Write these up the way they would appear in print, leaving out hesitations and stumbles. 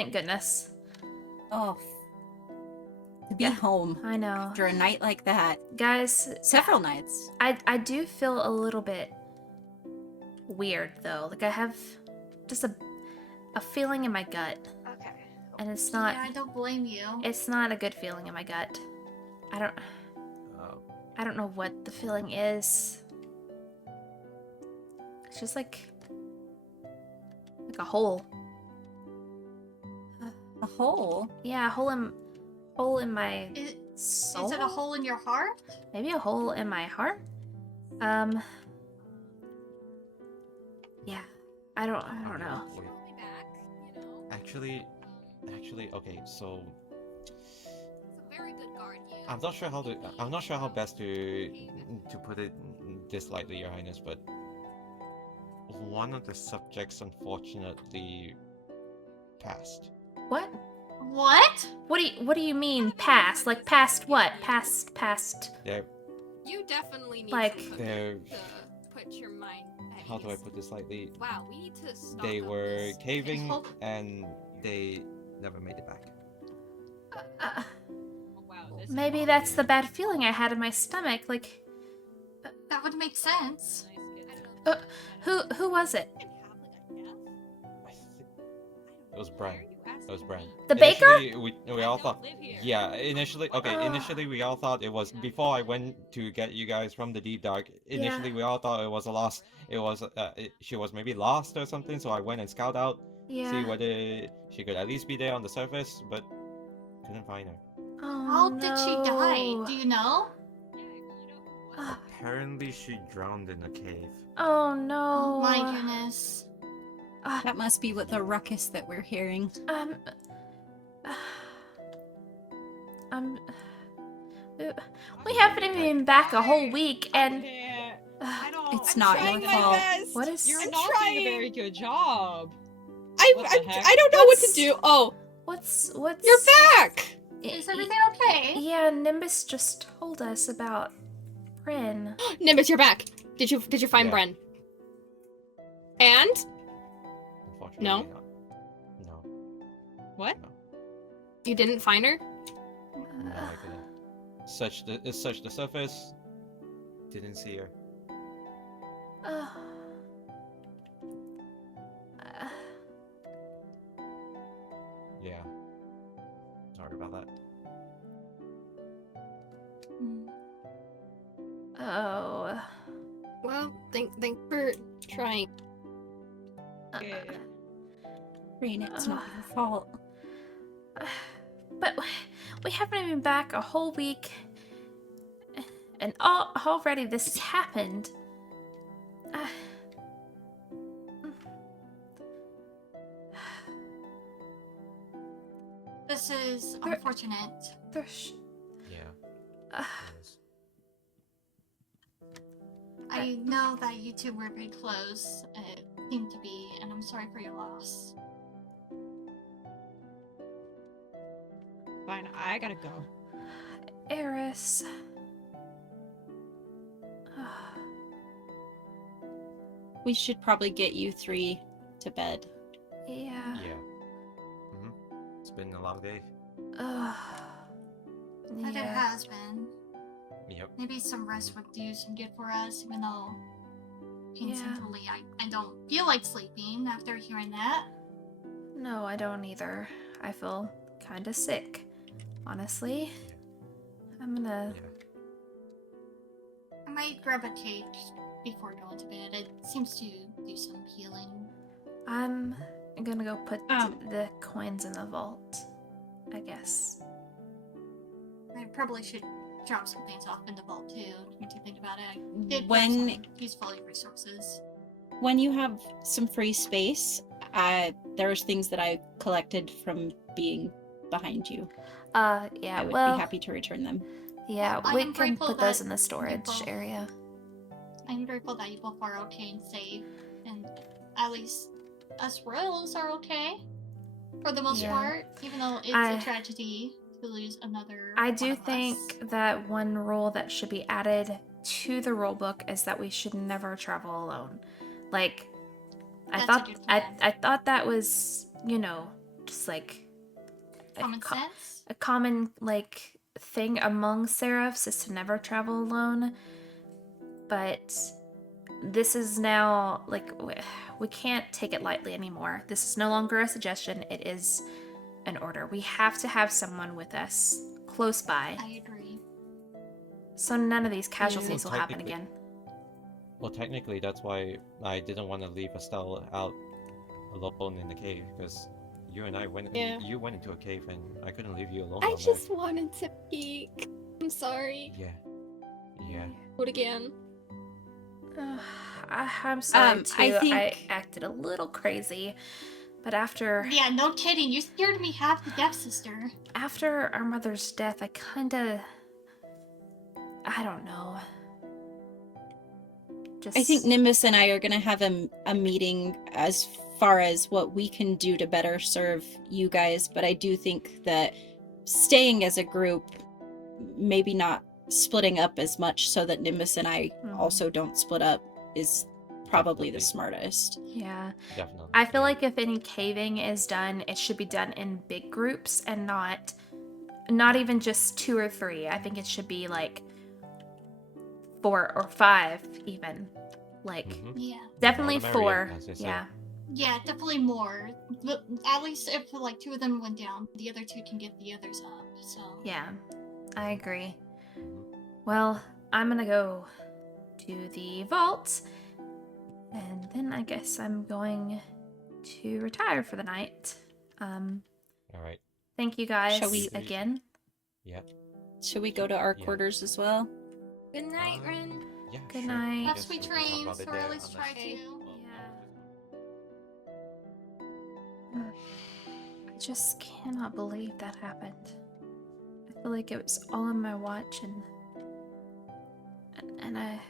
thank goodness. Oh, to be home I know. after a night like that. Guys, Several nights. I do feel a little bit weird though. Like I have just a feeling in my gut. Okay. And it's not Yeah, I don't blame you. it's not a good feeling in my gut. I don't know what the feeling is. It's just like a hole. A hole? Yeah, a hole in my soul. Is it a hole in your heart? Maybe a hole in my heart? Yeah. I don't know. Probably back, you know. Actually, okay. So It's a very good guard, you. I'm not sure how best to put it this lightly, Your Highness, but one of the subjects unfortunately passed. What? What? What do you mean past? Like past what? Past They're You definitely need Like- some they're to put your mind at how do I ease. put this lightly? Wow, we need to stop. They on were this. caving Hold- and they never made it back. uh, Oh, wow, this is maybe awful. that's the bad feeling I had in my stomach. Like That would make sense. Nice kid. who was it? Can have, like, a death? I think it was Bren. It was Bren. The baker? Initially, we all thought. Yeah, initially we all thought it was before I went to get you guys from the deep dark. Initially, we all thought it was a loss. It was she was maybe lost or something. So I went and scouted out, see Yeah. whether she could at least be there on the surface, but couldn't find her. Oh, How did she die? no. Do you know? Yeah, you know. Ah. Apparently, she drowned in a cave. Oh no. Oh my goodness. Ah, That must be what the ruckus that we're hearing. um. Um. We haven't even been back a whole week, and I don't. It's I'm not trying your my fault. best. What is- You're I'm not doing a very good job. I What the heck? I don't know what to What's- do. Oh, what's? you're back. Is everything okay? Yeah, Nimbus just told us about Bren. Nimbus, you're back. Did you find Yeah. Bren? And Unfortunately, No? not. No. what? No. You didn't find her? No, I couldn't. Searched the surface. Didn't see her. Uh, Yeah. Sorry about that. oh. Well, thank for trying. Rayne, it's not your fault. But we haven't even been back a whole week, and already this has happened. This is unfortunate. There's. Yeah. Uh, it is. I know that you two were very close. It seemed to be, and I'm sorry for your loss. Fine, I gotta go. Eris. We should probably get you three to bed. Yeah. Yeah. It's been a long day. But it Yeah. has been. Yep. Maybe some rest would do some good for us, even though Yeah. instinctively I don't feel like sleeping after hearing that. No, I don't either. I feel kind of sick, honestly. I'm gonna. Yeah. I might grab a cake before going to bed. It seems to do some healing. I'm gonna go put Um. the coins in the vault, I guess. I probably should drop some things off in the vault too, when you think about it. I did When- use all your resources. When you have some free space, there's things that I collected from being behind you. Yeah. I would Well, be happy to return them. yeah, I we am can grateful put those that in the storage both- area. I'm grateful that you both are okay and safe, and at least us royals are okay for the most Yeah. part, even though it's I- a tragedy to lose another. I one do of us. think that one rule that should be added to the rule book is that we should never travel alone. Like, I That's a thought good I plan. I thought that was, just like Common sense. a common like thing among seraphs is to never travel alone. But this is now like we can't take it lightly anymore. This is no longer a suggestion. It is an order. We have to have someone with us close by, I agree. so none of these casualties will Well, happen technically- again. Well, technically, that's why I didn't want to leave Estelle out alone in the cave, because you and I went. Yeah. You went into a cave, and I couldn't leave you alone. I down just wanted to peek. I'm sorry. there. Yeah. Do it again. I'm sorry too. I I think- acted a little crazy, but after Yeah, no kidding. You scared me half to death, sister. our mother's death, I don't know. Just I think Nimbus and I are going to have a meeting as far as what we can do to better serve you guys, but I do think that staying as a group, maybe not splitting up as much so that Nimbus and I also don't split up, is probably the Definitely. smartest. yeah. Definitely. I feel yeah. like if any caving is done, it should be done in big groups and not even just 2 or 3. I think it should be like 4 or 5 even. Like Mhm. Yeah. definitely More the merrier, 4. as they say. Yeah. Yeah, definitely more. But at least if like 2 of them went down, the other 2 can get the others up. So Yeah. I agree. Well, I'm going to go to the vault and then I guess I'm going to retire for the night. All right. Thank you guys Shall we- again. Yeah. Should we go to our Yeah. quarters as well? Good night, Um, Ren. Yeah. Good sure. night. I have guess sweet we can talk dreams, about it or there, at least try unless- to. I just cannot believe that happened. I feel like it was all on my watch and I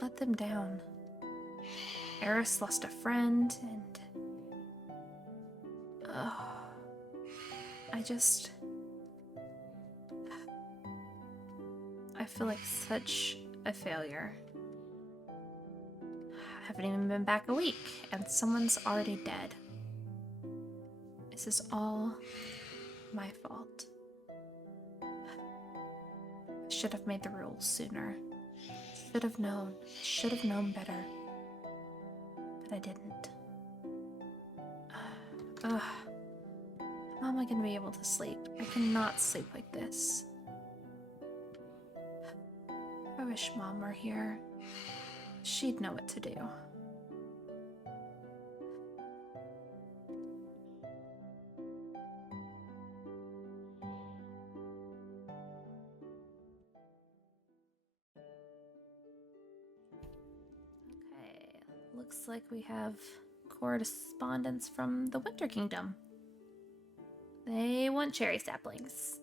let them down. Eris lost a friend and I feel like such a failure. I haven't even been back a week and someone's already dead. This is all my fault. I should have made the rules sooner. Should have known better. But I didn't. Ugh. How am I gonna be able to sleep? I cannot sleep like this. I wish Mom were here. She'd know what to do. Okay, looks like we have correspondence from the Winter Kingdom. They want cherry saplings.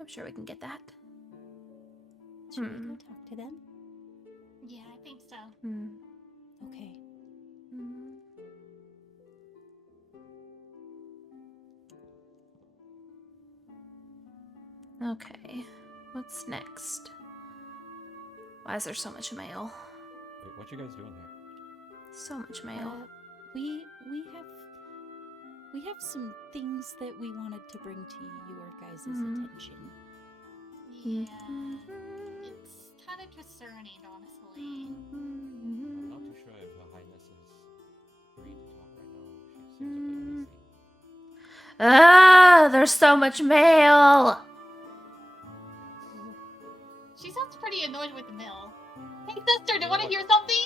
I'm sure we can get that. Should we go talk to them? Yeah, I think so. Okay. Okay, what's next? Why is there so much mail? Wait, what you guys doing here? So much mail. We have some things that we wanted to bring to your guys' attention. Yeah. It's kind of concerning, honestly. I'm not too sure if Her Highness is free to talk right now. She seems a bit busy. Ah, there's so much mail. She sounds pretty annoyed with the mill. Hey, sister, do you want to hear something?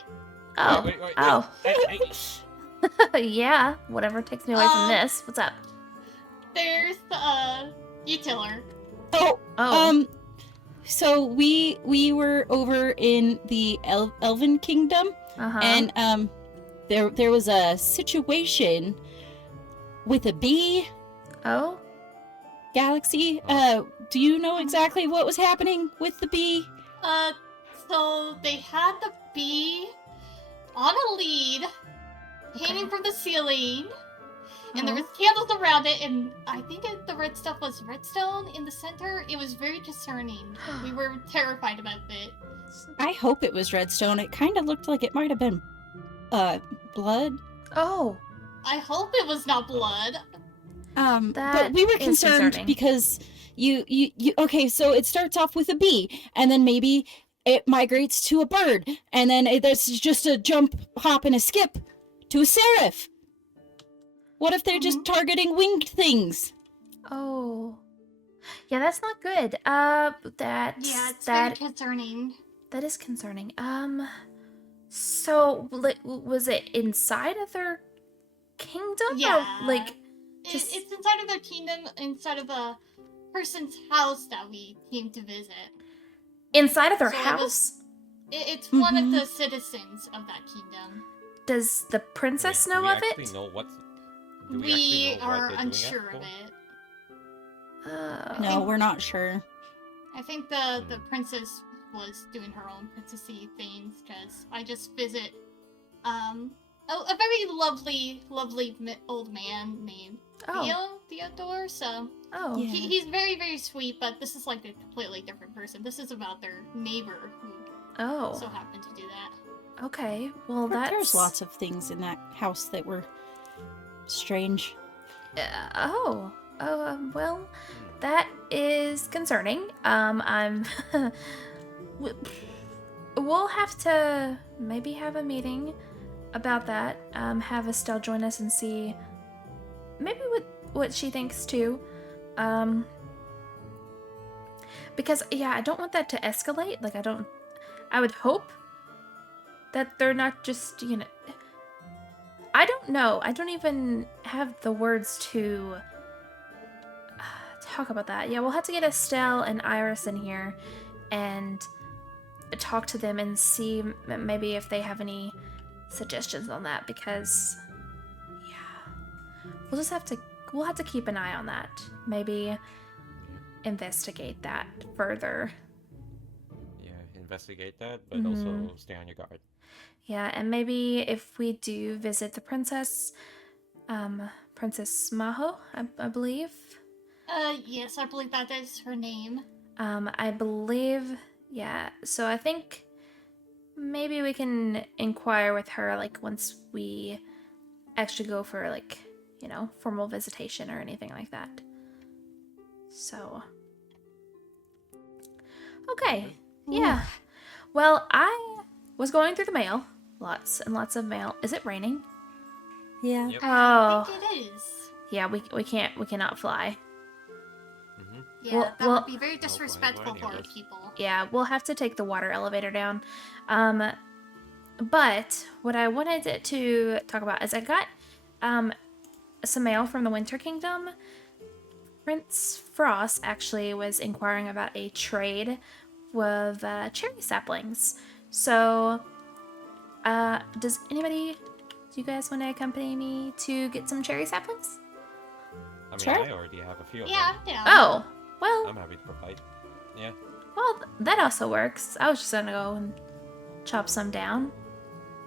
Oh, Wait, wait, oh, Hey, yeah. Whatever takes me away from this. What's up? There's utility. Oh, So we were over in the Elven Kingdom, uh-huh. and there was a situation with a bee Oh, galaxy. Do you know exactly what was happening with the bee? So they had the bee on a lead, hanging from the ceiling, and there was candles around it, and I think the red stuff was redstone in the center. It was very concerning. We were terrified about it. I hope it was redstone. It kind of looked like it might have been blood. Oh, I hope it was not blood. But That we were is concerned concerning. because you okay, so it starts off with a bee, and then maybe it migrates to a bird, and then there's just a jump, hop, and a skip to a seraph. What if they're just targeting winged things? Oh. Yeah, that's not good. That Yeah, it's that very concerning. that is concerning. So was it inside of their kingdom? Yeah. Or, like, just It's inside of their kingdom, inside of a person's house that we came to visit. inside of their So it house? was- It's one of Mhm. the citizens of that kingdom. Does the princess Wait, know do we of actually it? know what? Do We actually know what are they're doing unsure it of for? it. No, we're not sure. I think the princess was doing her own princessy things, because I just visit a very lovely old man named Theodore. So Oh. Yeah. he's very, very sweet, but this is like a completely different person. This is about their neighbor who Oh. so happened to do that. Okay. Well, that's There's lots of things in that house that were strange. Well, that is concerning. I'm. We'll have to maybe have a meeting about that. Have Estelle join us and see maybe what she thinks too. Because yeah, I don't want that to escalate. Like I would hope that they're not just, I don't know. I don't even have the words to talk about that. Yeah, we'll have to get Estelle and Iris in here and talk to them and see maybe if they have any suggestions on that, because yeah, we'll have to keep an eye on that. Maybe investigate that further. Yeah, investigate that, but Mhm. also stay on your guard. Yeah, and maybe if we do visit the princess, Princess Maho, I believe. Yes, I believe that is her name. I believe, yeah. So I think maybe we can inquire with her, like, once we actually go for, like, formal visitation or anything like that. So. Okay. Yeah. Well, I was going through the mail. Lots and lots of mail. Is it raining? Yeah. Yep. I Oh. think it is. Yeah, we cannot fly. Mm-hmm. Yeah, Well- that well- would be very disrespectful for our anyways. people. Yeah, we'll have to take the water elevator down. But what I wanted to talk about is I got some mail from the Winter Kingdom. Prince Frost actually was inquiring about a trade with cherry saplings. So, do you guys want to accompany me to get some cherry saplings? I mean, Sure. I already have a few of Yeah, them. I'm down. Oh, well, I'm happy to provide. Yeah. that also works. I was just gonna go and chop some down,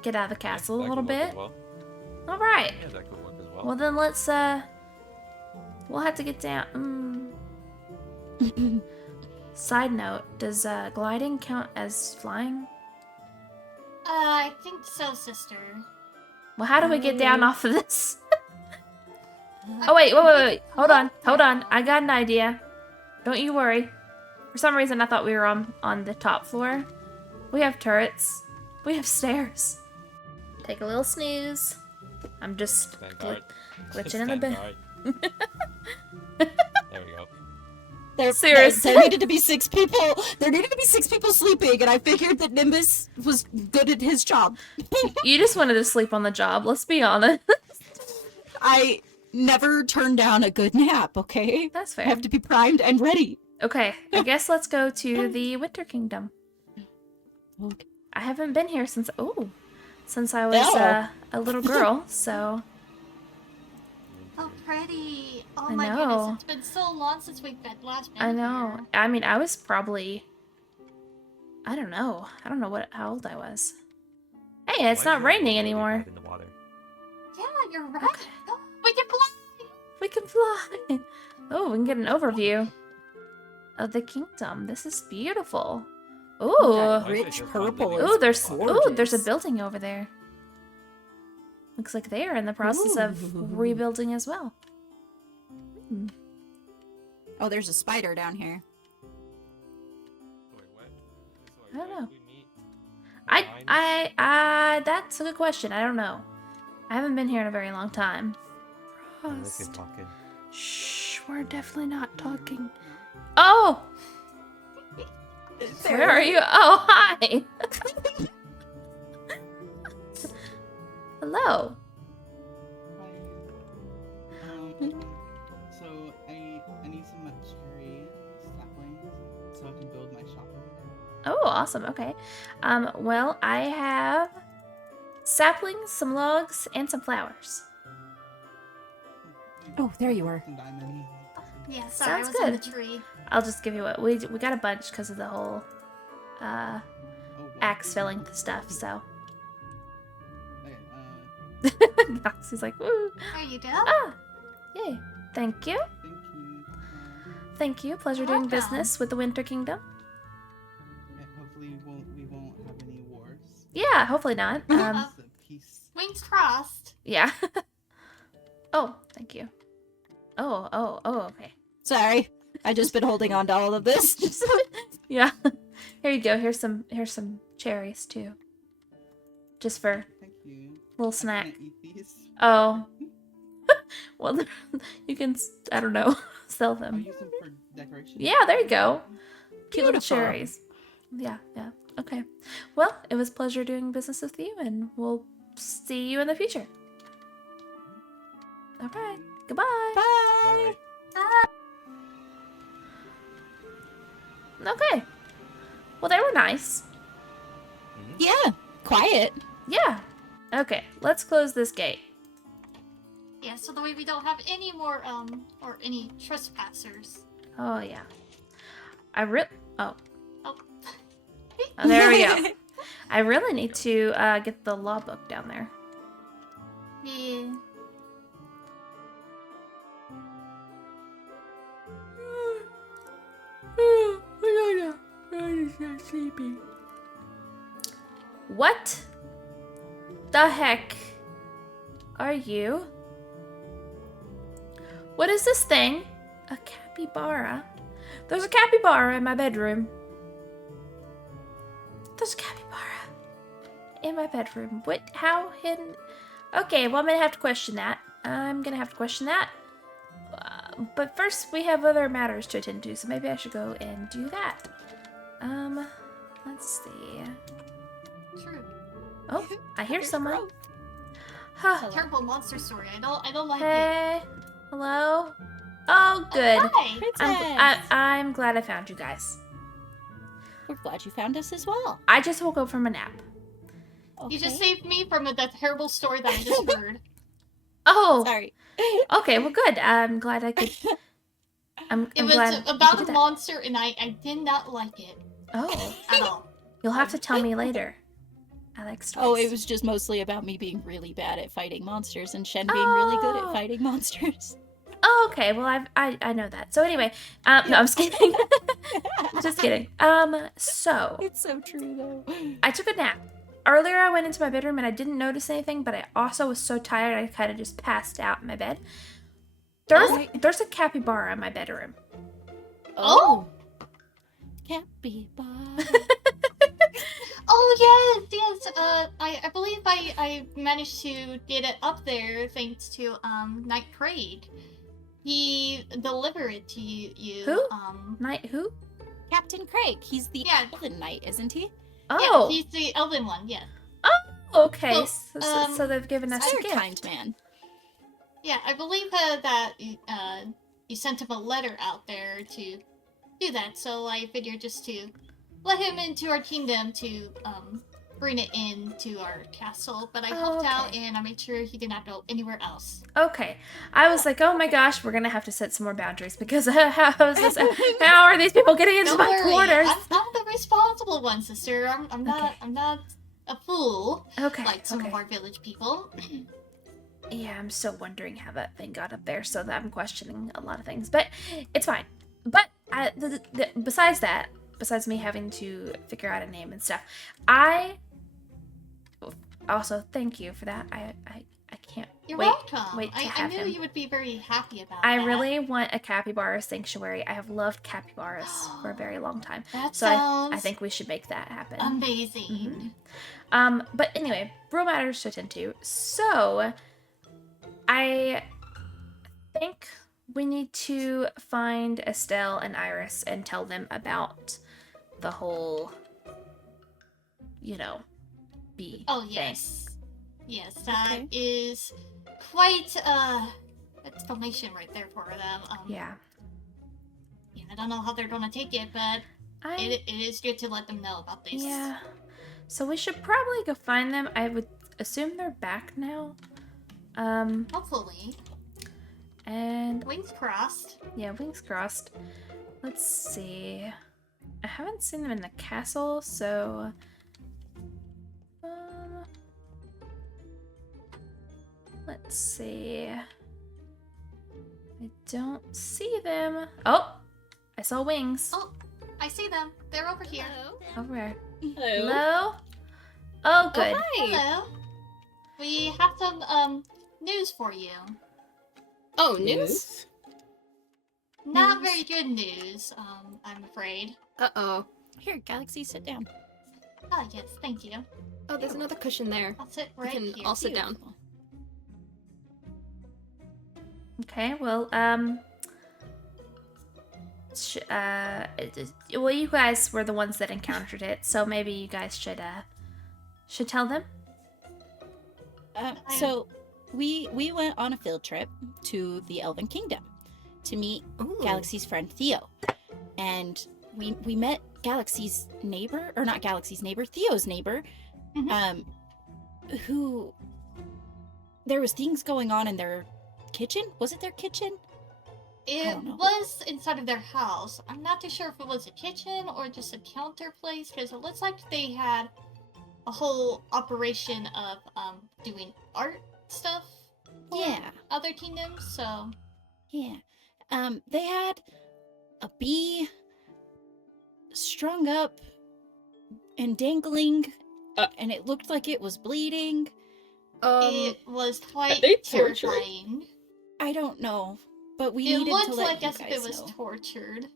get out of the castle that a little could work bit. as well. All right. Yeah, that could work as well. Well, then let's, we'll have to get down. Side note, does gliding count as flying? I think so, sister. Well, how do we get down off of this? Oh, wait. Hold on. I got an idea. Don't you worry. For some reason, I thought we were on the top floor. We have turrets. We have stairs. Take a little snooze. I'm just Stand guard. glitching in the Stand bed. guard. There we go. Cirrus. There needed to be 6 people. There needed to be 6 people sleeping, and I figured that Nimbus was good at his job. You just wanted to sleep on the job, let's be honest. I never turn down a good nap, okay? That's I fair. have to be primed and ready. Okay, I guess let's go to the Winter Kingdom. Okay. I haven't been here since I was Oh. a little girl, so Oh, pretty. Oh I my know. goodness, it's been so long since we've been last been I know. here. I mean, I was probably, I don't know how old I was. Hey, it's Why not is there raining nobody anymore. out in the water? Yeah, you're right. Oh, we can fly. We can fly. Oh, we can get an overview of the kingdom. This is beautiful. Ooh. That Why is it rich just one purple living is Ooh, there's a gorgeous. building over there. Looks like they are in the process of rebuilding as well. Hmm. Oh, there's a spider down here. Wait, what? So, I don't where know. did we meet? That's a good question. I don't know. I haven't been here in a very long time. Look Frost. at talking. Shh, we're definitely not talking. Oh! Where are you? Oh, hi! Hello. So I need some cherry saplings so I can build my shop over there. Oh, awesome. Okay. Well, I have saplings, some logs, and some flowers. Oh, there you are. Some diamonds. Yeah, sorry, Sounds I was on good. the tree. I'll just give you what we got a bunch because of the whole Oh, wow. axe filling stuff. So Okay, Noxie's like, woo! There you go. Ah, yay! Thank you, thank you. thank you. Pleasure doing Welcome. business with the Winter Kingdom. Hopefully we won't have any wars. Yeah, hopefully not. It's a peace. Wings crossed. Yeah. Oh, thank you. Oh, okay. Sorry. I just been holding on to all of this. Yeah. Here you go. Here's some cherries too. Just for Thank you. little I snack. can't eat these. Oh. Well, you can, I don't know, sell I'll them. use them for decoration. Yeah, there you go. Cute little Beautiful. cherries. Yeah. Okay. Well, it was a pleasure doing business with you, and we'll see you in the future. All right. Goodbye. Bye. Alright. Okay. Well, they were nice. Yeah, quiet. Yeah. Okay. Let's close this gate. Yeah, so that way we don't have any more, or any trespassers. Oh yeah. Oh, Oh. there we go. I really need to get the law book down there. Yeah. What the heck are you? What is this thing? A capybara? There's a capybara in my bedroom. There's a capybara in my bedroom. What? How hidden? Okay, well, I'm gonna have to question that. But first, we have other matters to attend to, so maybe I should go and do that. Let's see. True. Oh, I hear There's someone. growth. Huh. Terrible monster story. I don't like it. Hey, hello. Oh, good. Hi. Princess. I'm glad I found you guys. We're glad you found us as well. I just woke up from a nap. You just Okay. saved me from that terrible story that I just heard. Oh, Sorry. okay. Well, good. I'm glad I could. I'm It was glad you about could a do that. monster, and I did not like it Oh, at all. you'll have to tell me later. I like stories. Oh, it was just mostly about me being really bad at fighting monsters and Shen being really good Oh. at fighting monsters. Oh, okay. Well, I know that. So anyway, no, I'm just kidding. Just kidding. So It's so true though. I took a nap. Earlier, I went into my bedroom and I didn't notice anything, but I also was so tired I kind of just passed out in my bed. There's a capybara in my bedroom. Oh! Capybara. Oh yes. I believe I managed to get it up there thanks to Night Craig. He delivered it to you. Who? Night who? Captain Craig. He's the Yeah. Elven Knight, isn't he? Oh, Yeah, he's the elven one. Yeah. okay. So, So they've given us a Very gift. kind man. Yeah, I believe that you sent him a letter out there to do that. So I figured just to let him into our kingdom to bring it into our castle. But I helped out Okay. and I made sure he did not go anywhere else. Okay. I was like, oh my gosh, we're gonna have to set some more boundaries because how is this? How are these people getting into Don't my worry, quarters? I'm the responsible one, sister. I'm not Okay. I'm not a fool Okay. like some okay. of our village people. Yeah, I'm still wondering how that thing got up there, so that I'm questioning a lot of things. But it's fine. But besides me having to figure out a name and stuff, I also thank you for that. I can't You're wait. welcome. Wait to I have knew him. you would be very happy about I that. really want a capybara sanctuary. I have loved capybaras for a very long time. That So sounds I think we should make that happen. amazing. But anyway, real matters to attend to. So I think we need to find Estelle and Iris and tell them about the whole, bee Oh thing. yes. Yes, that Okay. is quite explanation right there for them. Yeah. I don't know how they're gonna take it, but it is good to let them know about this. Yeah. So we should probably go find them. I would assume they're back now. Hopefully. And Wings crossed. yeah, wings crossed. Let's see. I haven't seen them in the castle, so let's see. I don't see them. Oh, I saw wings. Oh, I see them. They're over here. Over there. Hello. Hello? Oh, good. Hello. We have some news for you. Oh, news? Not very good news, I'm afraid. Uh-oh. Here, Galaxy, sit down. Ah, yes, thank you. Oh, there's another cushion there. I'll sit We right can here. all sit down. Beautiful. Okay, well, well, you guys were the ones that encountered it, so maybe you guys should tell them. So we went on a field trip to the Elven Kingdom to meet Ooh. Galaxy's friend Theo, and we met Galaxy's neighbor, or not Galaxy's neighbor, Theo's neighbor, who there was things going on in their kitchen. Was it their kitchen? It don't know. was inside of their house. I'm not too sure if it was a kitchen or just a counter place, because it looks like they had a whole operation of doing art stuff for Yeah. other kingdoms, so Yeah. They had a bee strung up and dangling, and it looked like it was bleeding. it was quite they tortured? terrifying. I don't know, but we It needed looked to let like you as if guys it was know. tortured.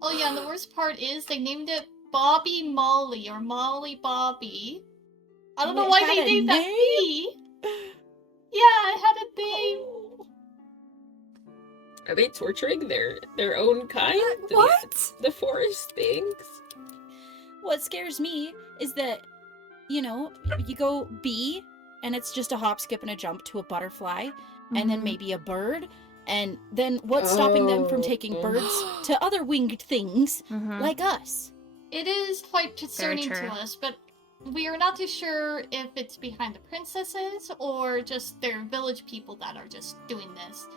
Oh yeah, and the worst part is they named it Bobby Molly or Molly Bobby. I don't Oh, know it why had they a named that name? bee. Yeah, it had a name. Are they torturing their own kind? What? The forest things? What scares me is that, you go bee, and it's just a hop, skip, and a jump to a butterfly, and then Mhm. maybe a bird, and then what's stopping them from taking Oh. birds to other winged things Mhm. like us? It is quite concerning true. to us, but we are not too sure if it's behind the princesses or just their village people that are just doing this.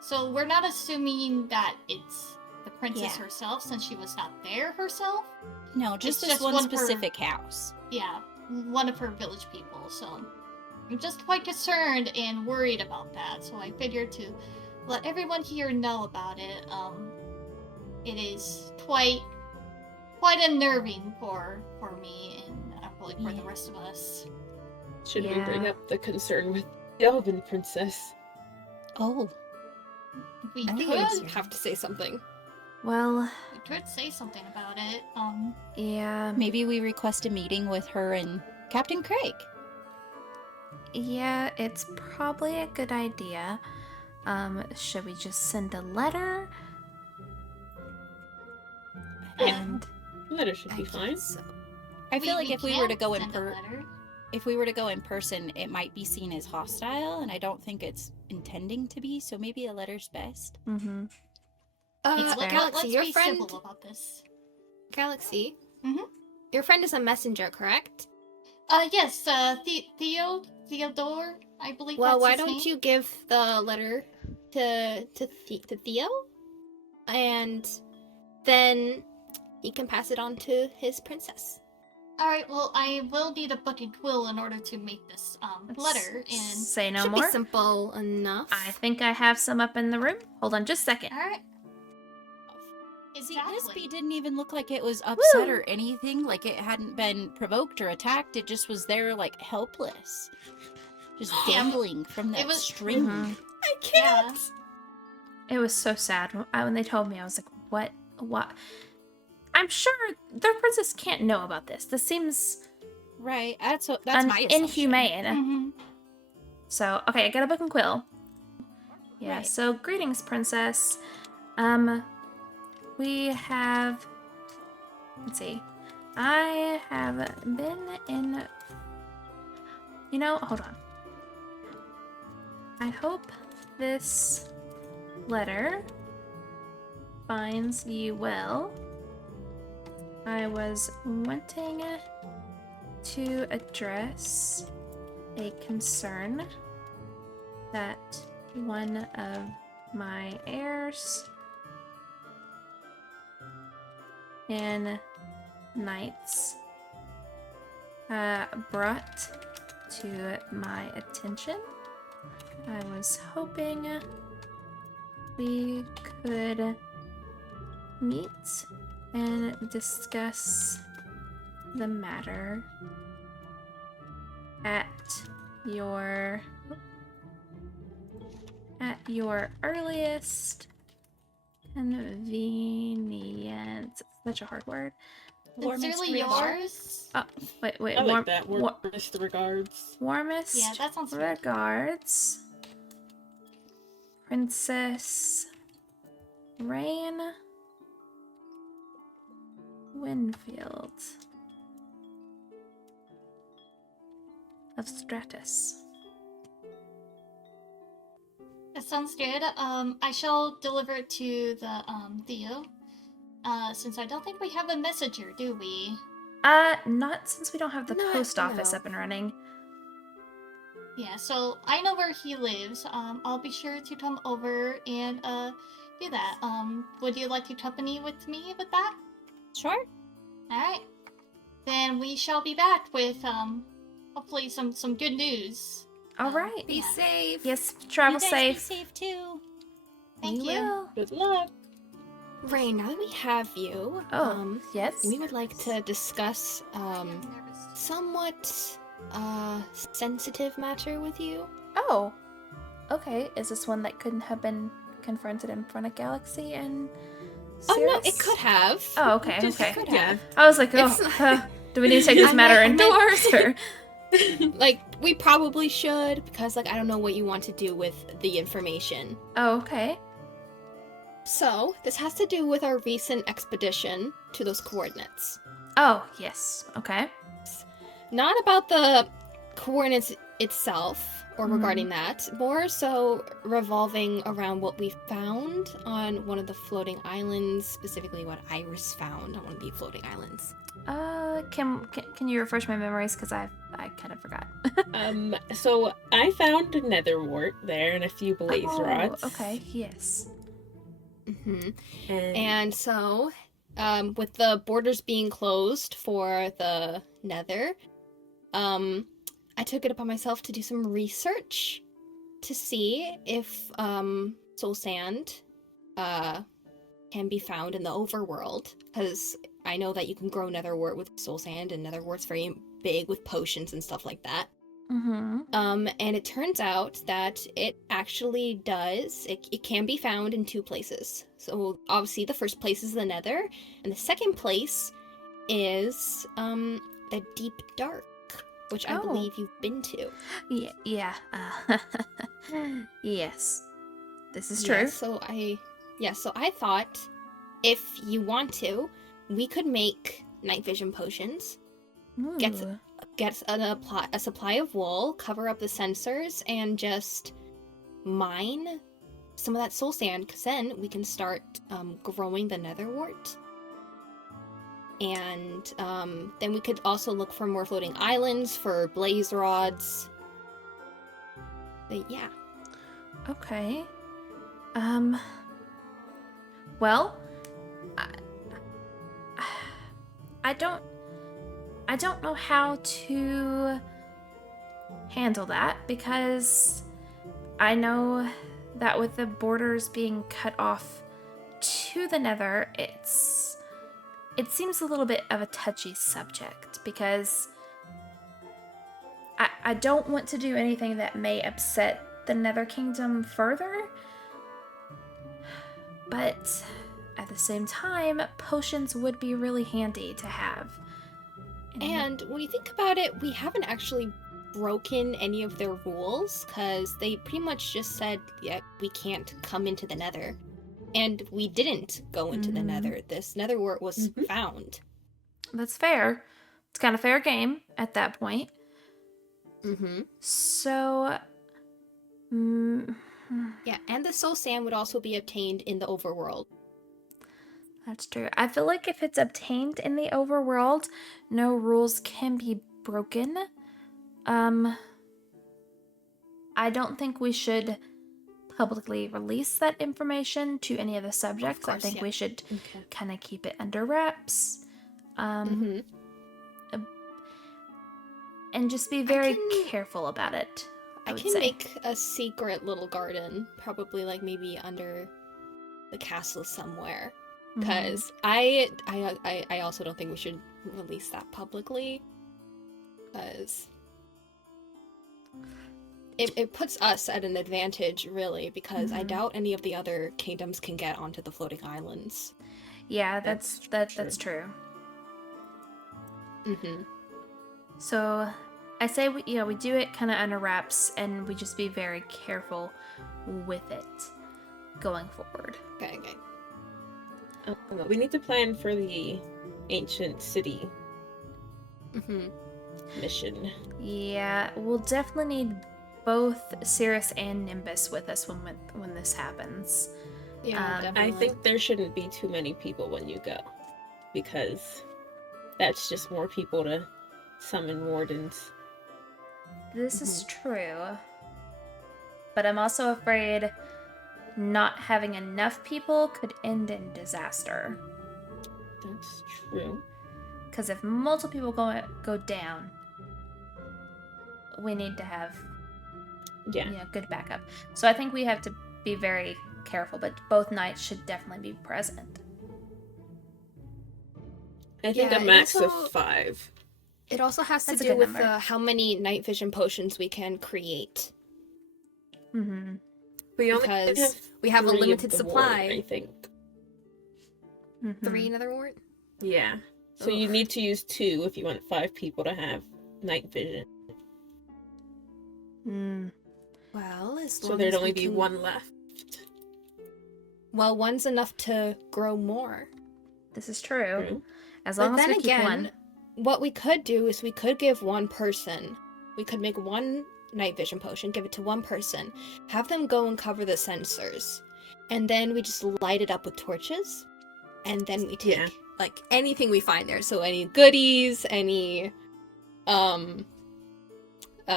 So we're not assuming that it's the princess Yeah. herself, since she was not there herself. No, just It's this just one one per- specific house. Yeah, one of her village people. So I'm just quite concerned and worried about that. So I figured to let everyone here know about it. It is quite unnerving for me and probably for the Yeah. rest of us. Should we bring Yeah. up the concern with the Elven Princess? Oh, We I think could we have to say something. Well, say something about it. yeah. maybe we request a meeting with her and Captain Craig. Yeah, it's probably a good idea. Should we just send a letter? Yeah. And Letter should be fine. I feel like if we were to can go in send a letter. if we were to go in person, it might be seen as hostile, and I don't think it's intending to be. So maybe a letter's best. mm-hmm. Yeah, fair. Galaxy, let's your be friend. civil about this. Galaxy. Mhm. Your friend is a messenger, correct? Yes, Theodore, I believe. Well, that's why his don't name. you give the letter to Theo, and then he can pass it on to his princess. All right. Well, I will need a book and quill in order to make this letter. And Say no Should more. be simple enough. I think I have some up in the room. Hold on just a second. all right. See, this Exactly. bee didn't even look like it was upset Woo! or anything. Like it hadn't been provoked or attacked. It just was there, like helpless. just dangling from that was- string. Mhm. I can't. It was so sad when they told me. I was like, what? I'm sure their princess can't know about this. This seems Right. That's my assumption. inhumane. Mm-hmm. So, okay, I got a book and quill. Yeah, Right. so greetings, princess. We have, let's see. I have been in, hold on. I hope this letter finds you well. I was wanting to address a concern that one of my heirs and knights brought to my attention. I was hoping we could meet and discuss the matter at your earliest convenience. Such a hard word. Sincerely yours. Wait. I like that. Warmest regards. Warmest Yeah, that sounds good. regards, Princess Rayne Winfield of Stratus. That sounds good. I shall deliver it to the Theo. Since I don't think we have a messenger, do we? Not since we don't have the post office no. up and running. Yeah, so I know where he lives. I'll be sure to come over and do that. Would you like to accompany with me with that? Sure. Alright. Then we shall be back with hopefully some good news. All right. Be safe. Yes, travel You guys safe. Be safe too. Thank We you. will. Good luck. Rayne, now that we have you, Yes. we would like to discuss somewhat sensitive matter with you. Oh. Okay. Is this one that couldn't have been confronted in front of Galaxy and Oh no, Cirrus? it could have. Oh, okay. Just- Okay. Could Yeah. have. I was like, It's do we need to take this I matter meant- indoors or? Like, we probably should, because, like, I don't know what you want to do with the information. Oh, okay. So, this has to do with our recent expedition to those coordinates. Oh, yes. Okay. Not about the coordinates itself, or regarding that, more so revolving around what we found on one of the floating islands, specifically what Iris found on one of the floating islands. Can you refresh my memories? Because I kind of forgot. So I found a nether wart there and a few blaze rods. Okay. Yes. Mm-hmm. And And so, with the borders being closed for the nether, I took it upon myself to do some research to see if soul sand can be found in the overworld, because I know that you can grow netherwort with soul sand, and netherwort's very big with potions and stuff like that. Mm-hmm. And it turns out that it actually does. It can be found in two places. So obviously the first place is the nether, and the second place is the deep dark, which I Oh. believe you've been to. Yeah. Yes. This is true. So I thought if you want to, we could make night vision potions, get Ooh. a supply of wool, cover up the sensors, and just mine some of that soul sand, because then we can start growing the netherwort. And then we could also look for more floating islands for blaze rods. But yeah. Okay. Well, I don't know how to handle that, because I know that with the borders being cut off to the nether, it seems a little bit of a touchy subject, because I don't want to do anything that may upset the Nether Kingdom further. But at the same time, potions would be really handy to have. And when you think about it, we haven't actually broken any of their rules, because they pretty much just said, yeah, we can't come into the Nether. And we didn't go into the Nether. This Nether wart was found. That's fair. It's kind of fair game at that point. Mm-hmm. So... Yeah, and the soul sand would also be obtained in the overworld. That's true. I feel like if it's obtained in the overworld, no rules can be broken. I don't think we should publicly release that information to any of the subjects. I think we should kind of keep it under wraps. And just be very careful about it. I can make a secret little garden, probably like maybe under the castle somewhere. Because I also don't think we should release that publicly. Because it puts us at an advantage, really, because I doubt any of the other kingdoms can get onto the floating islands. Yeah, that's true. So I say we do it kind of under wraps, and we just be very careful with it going forward. Okay. We need to plan for the ancient city mission. Yeah, we'll definitely need both Cirrus and Nimbus with us when this happens. Yeah, definitely. I think there shouldn't be too many people when you go, because that's just more people to summon wardens. This is true. But I'm also afraid not having enough people could end in disaster. That's true. Because if multiple people go down, we need to have good backup. So I think we have to be very careful, but both knights should definitely be present. I think a max of 5. It also has to That's a do good with number. how many night vision potions we can create. We only Because have we have a 3 of limited the supply. ward, I think. 3 Nether wart? Yeah. So you need to use 2 if you want 5 people to have night vision. Well, So there'd only be 1 left. Well, 1's enough to grow more. This is true. True. As long But as then we keep again, one. what we could do is we could give 1 person. We could make 1 night vision potion, give it to 1 person, have them go and cover the sensors, and then we just light it up with torches, and then we take like anything we find there. So any goodies, any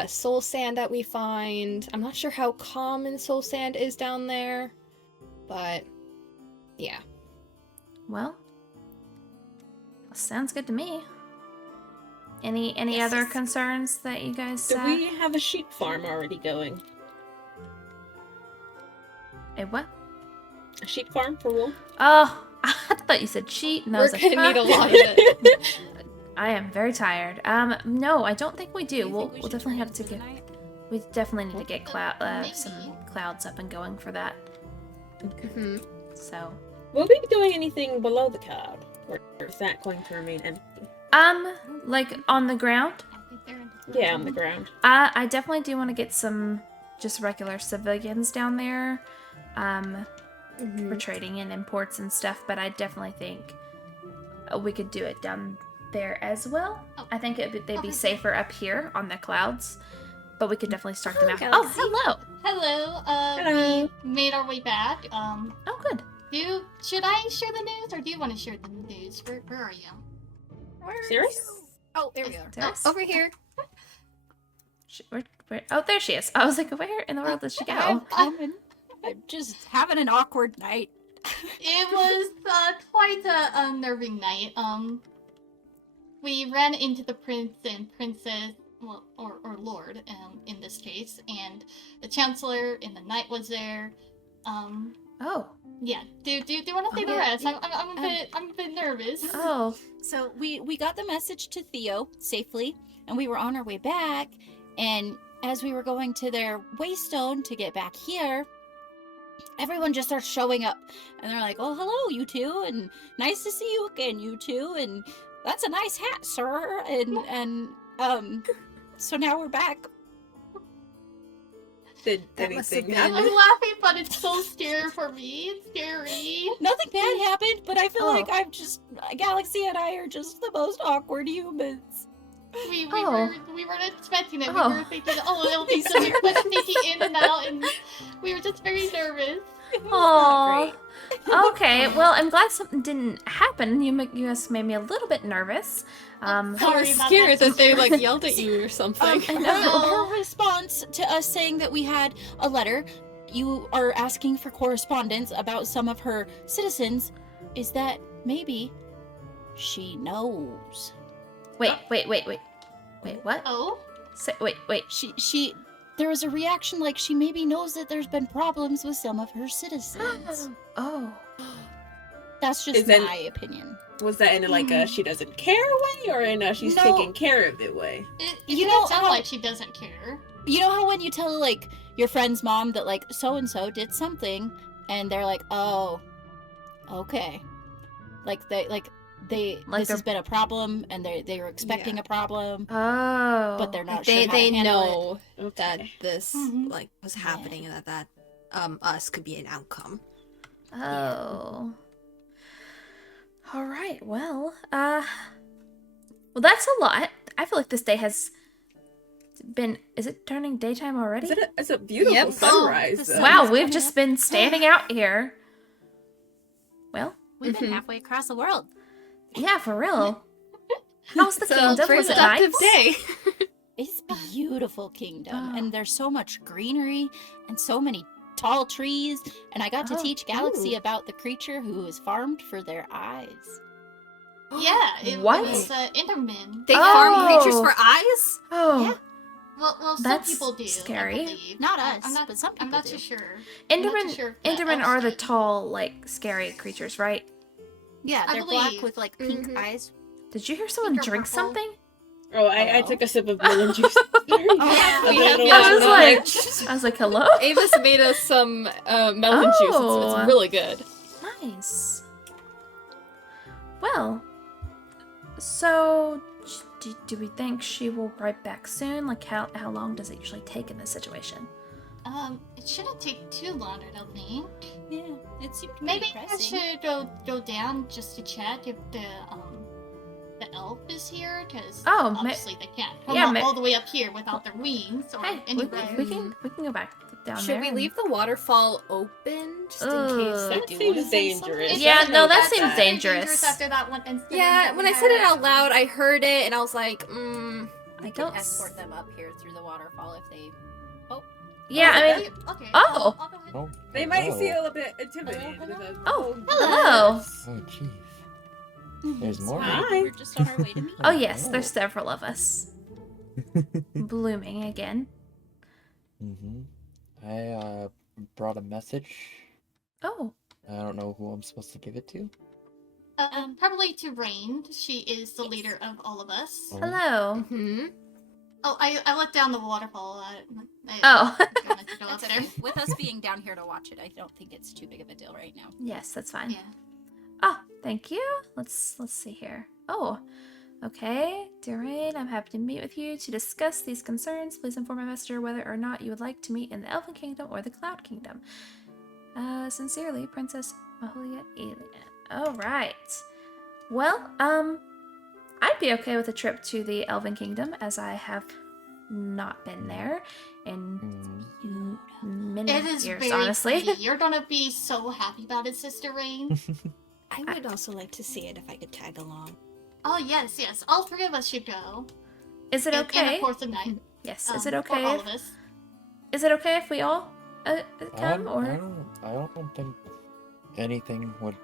soul sand that we find. I'm not sure how common soul sand is down there, but yeah. Well, sounds good to me. Any other concerns that you guys Do we have a sheep farm already going? A what? A sheep farm for wool? Oh, I thought you said cheat, and I We're was like, gonna need a lot of it. I am very tired. No, I don't think we do. We'll definitely have to get. We definitely need to get some clouds up and going for that. So. Will we be doing anything below the cloud, or is that going to remain empty? Like on the ground? Yeah, on the ground. I definitely do want to get some just regular civilians down there, for trading and imports and stuff. But I definitely think we could do it down there as well. I think they'd be safer up here on the clouds, but we could definitely start them out. Oh, hello. Hello. Hello. We made our way back. Oh, good. Should I share the news, or do you want to share the news? Where are you? Serious? Oh, there we are. Cirrus? Over here. Where? Oh, there she is. I was like, where in the world did she go? I'm just having an awkward night. It was quite a unnerving night. We ran into the prince and princess, well, or lord, in this case, and the chancellor and the knight was there. Oh. Yeah. Do you want to say the rest? I'm a bit nervous. Oh. So we got the message to Theo safely, and we were on our way back, And as we were going to their waystone to get back here, everyone just starts showing up. And they're like, oh, hello, you two. And nice to see you again, you two. And that's a nice hat, sir. And so now we're back. Did That must have anything been- happen? I'm laughing, but it's so scary for me. It's scary. Nothing bad happened, but I feel Oh. like Galaxy and I are just the most awkward humans. We Oh. weren't expecting it. Oh. We were thinking, oh, it'll be so quick sneaking in and out, and we were just very nervous. Aww. Okay, well, I'm glad something didn't happen. You guys made me a little bit nervous. I was Sorry about scared that, that they sister. like yelled at you or something. Her response to us saying that we had a letter, you are asking for correspondence about some of her citizens, is that maybe she knows. Wait, what? Oh? Wait. She there was a reaction like she maybe knows that there's been problems with some of her citizens. Oh. That's just Is that- my opinion. Was that in like a she doesn't care way, or in a she's No. taking care of it way? It You doesn't know sound how- like she doesn't care. You know how when you tell like your friend's mom that like so and so did something, and they're like, "Oh, okay," this Like has been a problem, and they were expecting a problem, Oh. but they're not they sure how to handle it. know that this Mhm. like was happening and that us could be an outcome. Oh. All right. Well, that's a lot. I feel like this day has been. Is it turning daytime already? It's a beautiful Yep. sunrise. the though. sun- Wow, It's we've coming just up. been standing out here. Well, We've been Mhm. halfway across the world. yeah, for real. How's the So kingdom? Was it productive nice? day. It's beautiful kingdom, Oh. and there's so much greenery and so many tall trees, and I got to Oh. teach Galaxy about the creature who is farmed for their eyes. Yeah, it What? was Enderman. They farm Oh. creatures for eyes? Oh, Yeah. Well, some That's people do. scary. I believe. Not I- us, I'm not, but some I'm people not do. too sure. I'm not too Enderman. sure if the Enderman elves are the did. tall, like scary creatures, right? Yeah, I they're black believe. with like pink Mhm. eyes. Did you hear someone Pink or drink purple? something? Oh, I took a sip of melon juice. Yeah, A we have little I was melon bit. juice. I was like, hello. Avis made us some melon juice. Oh. It's really good. Nice. Well, so do we think she will write back soon? Like, how long does it usually take in this situation? It shouldn't take too long, I don't think. Yeah, it seemed pretty Maybe I pressing. should go down just to check if the elf is here, because Oh, obviously they can't come yeah, up ma- all the way up here without their wings or Hey, anywhere. we can go back down Should there. we and- leave the waterfall open just in case Ugh. they That do seems want to say dangerous. something? Yeah, I don't no, know that about seems that. Very dangerous. after that one incident. Yeah, that when we I said it had. out loud, I heard it and I was like, I I don't can s- escort them up here through the waterfall if they. Yeah, I mean, Okay. Oh. I'll go ahead. Oh, They might hello. feel a bit intimidated. Hello, with us. Oh, hello. Oh, jeez. There's more. Hi. We're just on our way to meet. Oh yes, there's several of us. Blooming again. I brought a message. Oh, I don't know who I'm supposed to give it to. Probably to Rayne. She is the leader of all of us. Oh. hello. hmm Oh, I let down the waterfall. Oh, I wanted to go up That's there. okay. With us being down here to watch it, I don't think it's too big of a deal right now. yes, that's fine. Yeah. Oh, thank you. Let's see here. Oh, okay. Dear Rayne, I'm happy to meet with you to discuss these concerns. Please inform my messenger whether or not you would like to meet in the Elven Kingdom or the Cloud Kingdom. Sincerely, Princess Maholia Alien. All right. Well, I'd be okay with a trip to the Elven Kingdom, as I have not been there in many It is years, very honestly. pretty. You're gonna be so happy about it, Sister Rayne. I would also like to see it if I could tag along. Oh yes, yes. All three of us should go. Is it And okay? of course the knight. Yes. Is it For okay? all of us. Is it okay if we all come, I or? don't think anything would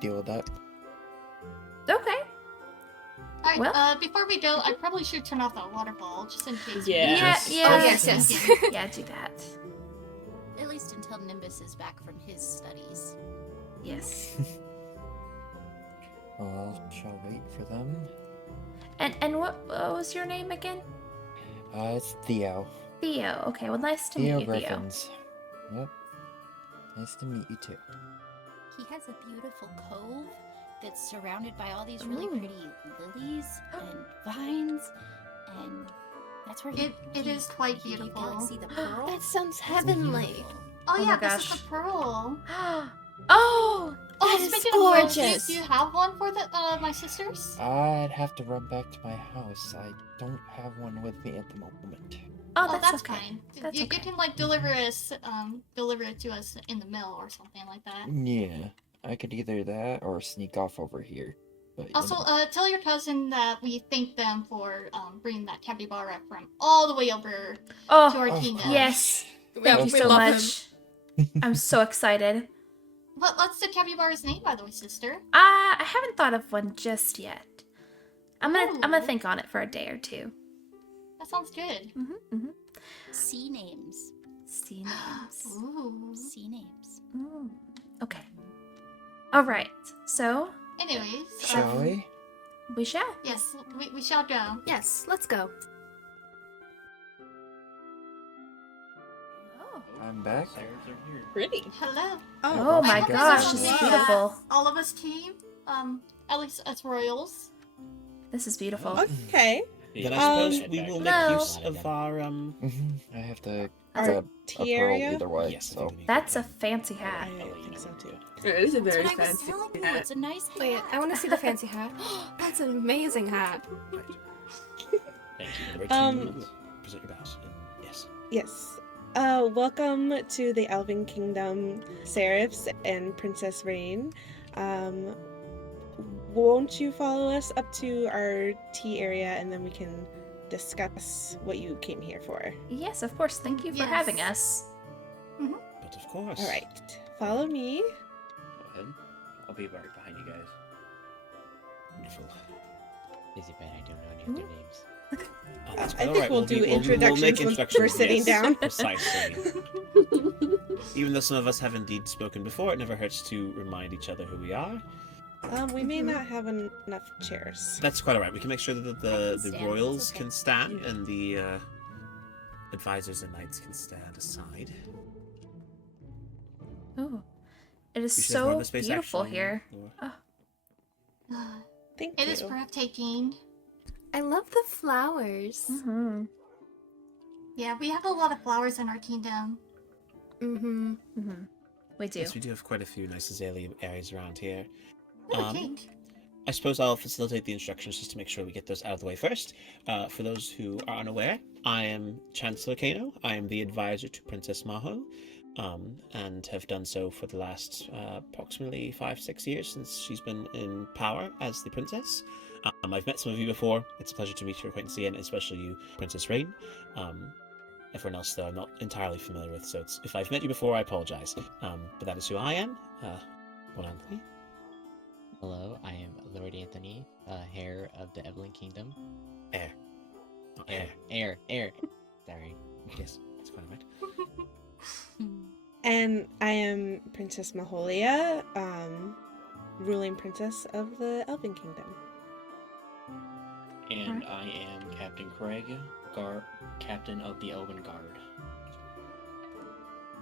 deal with that. Okay. Alright, Well- before we go, I probably should turn off that water ball just in case. Yeah. Yeah. Just- Yeah. Oh, yes, yes. Yeah. Do that. At least until Nimbus is back from his studies. Yes. Well, I shall wait for them. And what was your name again? It's Theo. Theo. Okay, well, nice to Theo meet you, Theo. Griffins. Yep. Nice to meet you too. He has a beautiful cove that's surrounded by all these really Ooh. pretty lilies and vines, and that's where It is quite he gave beautiful. Galaxy the pearl. That sounds It's heavenly. beautiful. Oh, Oh yeah, my this is gosh. the pearl. Oh! Oh, That is speaking of pearls, gorgeous. do you have one for the my sisters? I'd have to run back to my house. I don't have one with me at the moment. Oh, Oh, that's, that's okay. fine. That's You okay. can like deliver it to us in the mail or something like that. Yeah, I could either that or sneak off over here. But you Also, know. tell your cousin that we thank them for bringing that capybara from all the way over to Oh, our Of kingdom. course. yes. Yeah, Thank you we so love him. much. I'm so excited. What's the capybara's name, by the way, sister? I haven't thought of one just yet. I'm gonna Ooh. think on it for a day or two. That sounds good. Sea names. Sea names. Ooh. Sea names. Okay. All right. So Anyways, Shall we? we shall. yes, we shall go. Yes, let's go. Oh. I'm back. Pretty. Hello. Oh my I hope this gosh, is she's okay beautiful. that all of us came. At least as royals. This is beautiful. Okay. Then I suppose we will make Hello. use of our I have to Our grab a tea pearl area? either way. yes. So That's a fancy hat. I think so too. It is a That's very what I was fancy telling you. hat. It's a nice hat. Wait, I want to see the fancy hat. That's an amazing hat. Thank you. Number two, present your bows. And yes. Yes. Welcome to the Elven Kingdom, Cirrus and Princess Rayne. Won't you follow us up to our tea area and then we can discuss what you came here for? Yes, of course. Thank you for Yes. having us. But of course. All right. Follow me. Go ahead. I'll be right behind you guys. Wonderful. Is it bad I don't know any of their names? Oh, that's I quite all think right. we'll do make introductions once introductions, we're sitting yes, down. Precisely. Even though some of us have indeed spoken before, it never hurts to remind each other who we are. We may not have enough chairs. That's quite all right. We can make sure that I can the stand, it's royals okay. can stand and the advisors and knights can stand aside. Ooh. It is We should have more of so the space, beautiful actually, here. or- Thank It you. is breathtaking. I love the flowers. Mm-hmm. Yeah, we have a lot of flowers in our kingdom. Mm-hmm. Mm-hmm. We do. Yes, we do have quite a few nice azalea areas around here. Ooh, cake. I suppose I'll facilitate the instructions just to make sure we get those out of the way first. For those who are unaware, I am Chancellor Kano. I am the advisor to Princess Maho, and have done so for the last approximately 5-6 years since she's been in power as the princess. I've met some of you before. It's a pleasure to meet your acquaintance again, especially you, Princess Rayne. Everyone else, though, I'm not entirely familiar with, so if I've met you before, I apologize. But that is who I am. Bon Anthony. Hello, I am Lord Anthony, heir of the Elven Kingdom. Heir. Not heir. Heir. Sorry. Yes, that's quite all right. And I am Princess Maholia, ruling princess of the Elven Kingdom. And I am Captain Craig, captain of the Elven Guard.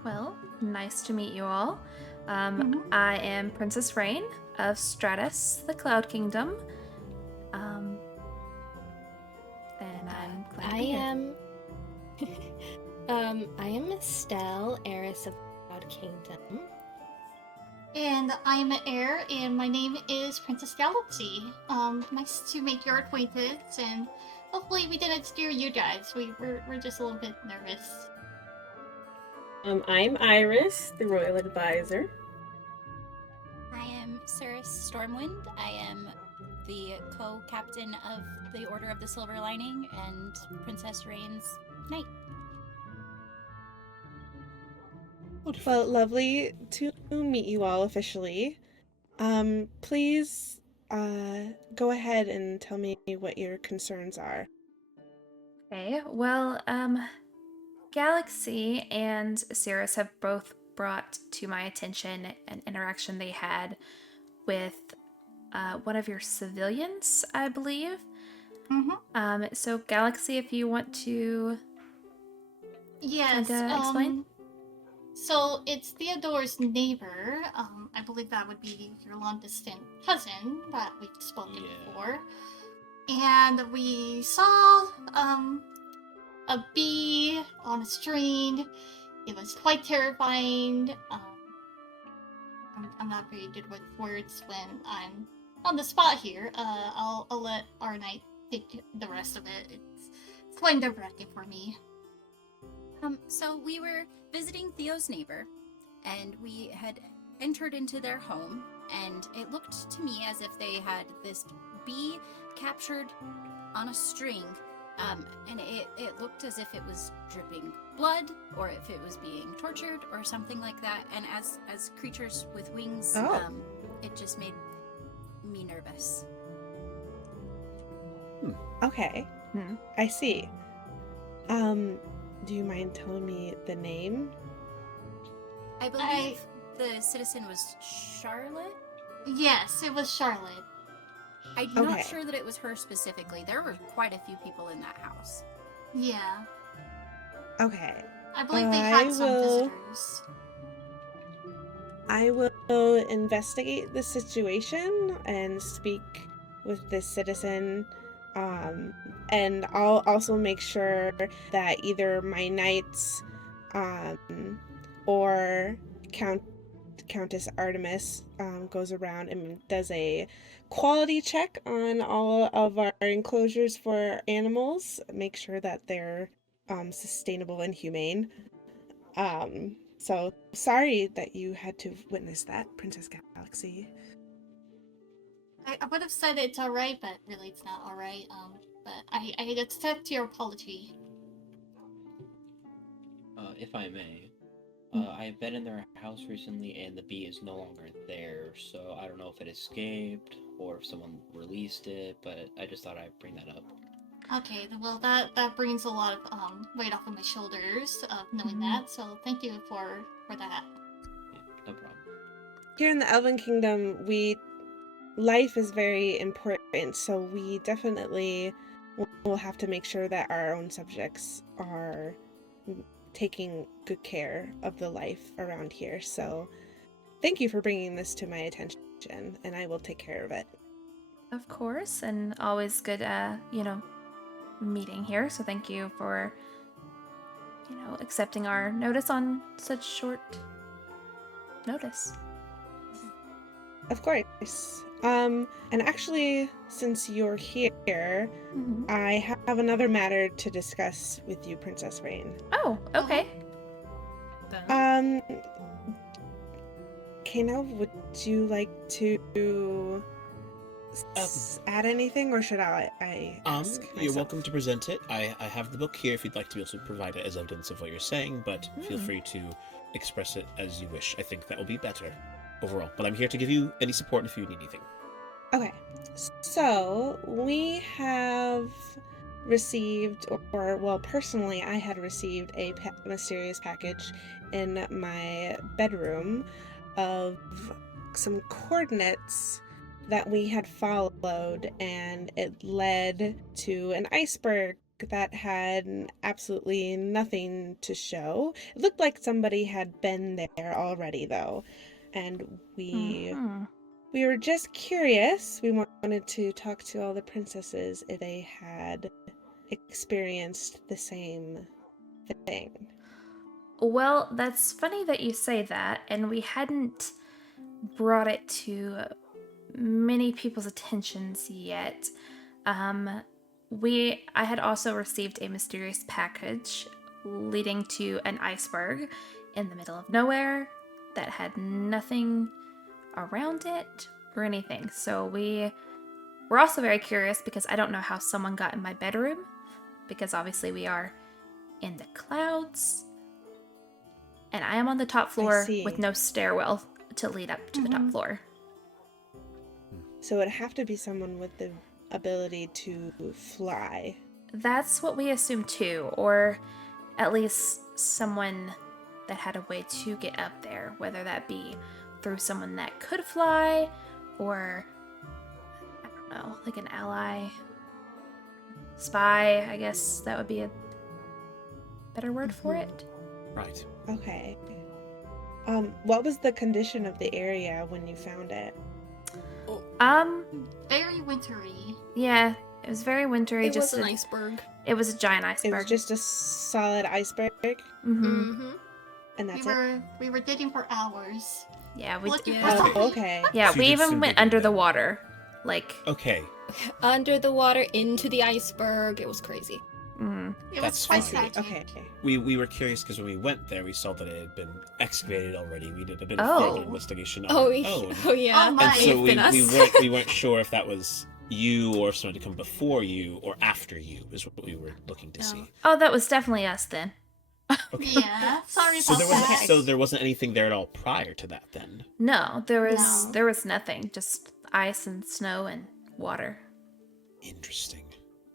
Well, nice to meet you all. I am Princess Rayne of Stratus, the Cloud Kingdom. And I'm glad to I be here. am. I am Estelle, heiress of the Cloud Kingdom. And I'm an heir, and my name is Princess Galaxy. Nice to make your acquaintance, and hopefully we didn't scare you guys. We're just a little bit nervous. I'm Iris, the royal advisor. I am Cirrus Stormwind. I am the co-captain of the Order of the Silver Lining and Princess Rayne's knight. Well, lovely to meet you all officially. Please, go ahead and tell me what your concerns are. Okay, well, Galaxy and Cirrus have both brought to my attention an interaction they had with one of your civilians, I believe. So Galaxy, if you want to Yes. kinda explain? So it's Theodore's neighbor. I believe that would be your long-distance cousin that we've spoken before. And we saw a bee on a string. It was quite terrifying. I'm not very good with words when I'm on the spot here. I'll let our knight take the rest of it. It's quite nerve-wracking for me. So we were visiting Theo's neighbor, and we had entered into their home, and it looked to me as if they had this bee captured on a string, and it looked as if it was dripping blood, or if it was being tortured, or something like that. And as creatures with wings, it just made me nervous. Okay. I see. Do you mind telling me the name? I believe the citizen was Charlotte? Yes, it was Charlotte. I'm not sure that it was her specifically. There were quite a few people in that house. Yeah. Okay. I believe they had some visitors. I will investigate the situation and speak with this citizen. And I'll also make sure that either my knights or Countess Artemis goes around and does a quality check on all of our enclosures for animals, make sure that they're sustainable and humane. So sorry that you had to witness that, Princess Galaxy. I would have said it's alright, but really it's not alright. But I accept your apology. If I may, I've been in their house recently and the bee is no longer there, so I don't know if it escaped or if someone released it, but I just thought I'd bring that up. Okay, well that brings a lot of weight off of my shoulders of knowing that, so thank you for that. Yeah, no problem. Here in the Elven Kingdom, life is very important, so we definitely will have to make sure that our own subjects are taking good care of the life around here. So thank you for bringing this to my attention, and I will take care of it. Of course, and always good, meeting here. So thank you for, accepting our notice on such short notice. Of course. And actually, since you're here, I have another matter to discuss with you, Princess Rayne. Oh, okay. Kano, would you like to add anything, or should I ask You're myself? welcome to present it. I have the book here if you'd like to be able to provide it as evidence of what you're saying, but feel free to express it as you wish. I think that will be better overall. But I'm here to give you any support if you need anything. Okay, so we have received, personally, I had received a mysterious package in my bedroom of some coordinates that we had followed, and it led to an iceberg that had absolutely nothing to show. It looked like somebody had been there already, though, and we were just curious. We wanted to talk to all the princesses if they had experienced the same thing. Well, that's funny that you say that, and we hadn't brought it to many people's attentions yet. I had also received a mysterious package leading to an iceberg in the middle of nowhere that had nothing around it or anything. So we're also very curious because I don't know how someone got in my bedroom, because obviously we are in the clouds, and I am on the top floor with no stairwell to lead up to the top floor. So it'd have to be someone with the ability to fly. That's what we assume too, or at least someone that had a way to get up there, whether that be through someone that could fly, or I don't know, like an ally. spy, I guess that would be a better word for it. Right. Okay. What was the condition of the area when you found it? Very wintry. Yeah, it was very wintry. It just was an iceberg. It was a giant iceberg. It was just a solid iceberg? Mm-hmm. And that's We were digging for hours. Yeah, we looking did. for something. Oh, okay. Yeah, So we you did even some went digging under the then. water. Like, Okay. Under the water, into the iceberg. It was crazy. It That's was quite fine. tragic. Okay. We were curious because when we went there, we saw that it had been excavated already. We did a bit of Oh. further investigation on Oh, our yeah. own. Oh, yeah. Oh, my. And so It's been us. we weren't sure if that was you or if someone had come before you or after you is what we were looking to see. oh, that was definitely us then. Okay. Yeah, sorry So about there wasn't that. so there wasn't anything there at all prior to that then. No, there was No. there was nothing, just ice and snow and water. Interesting.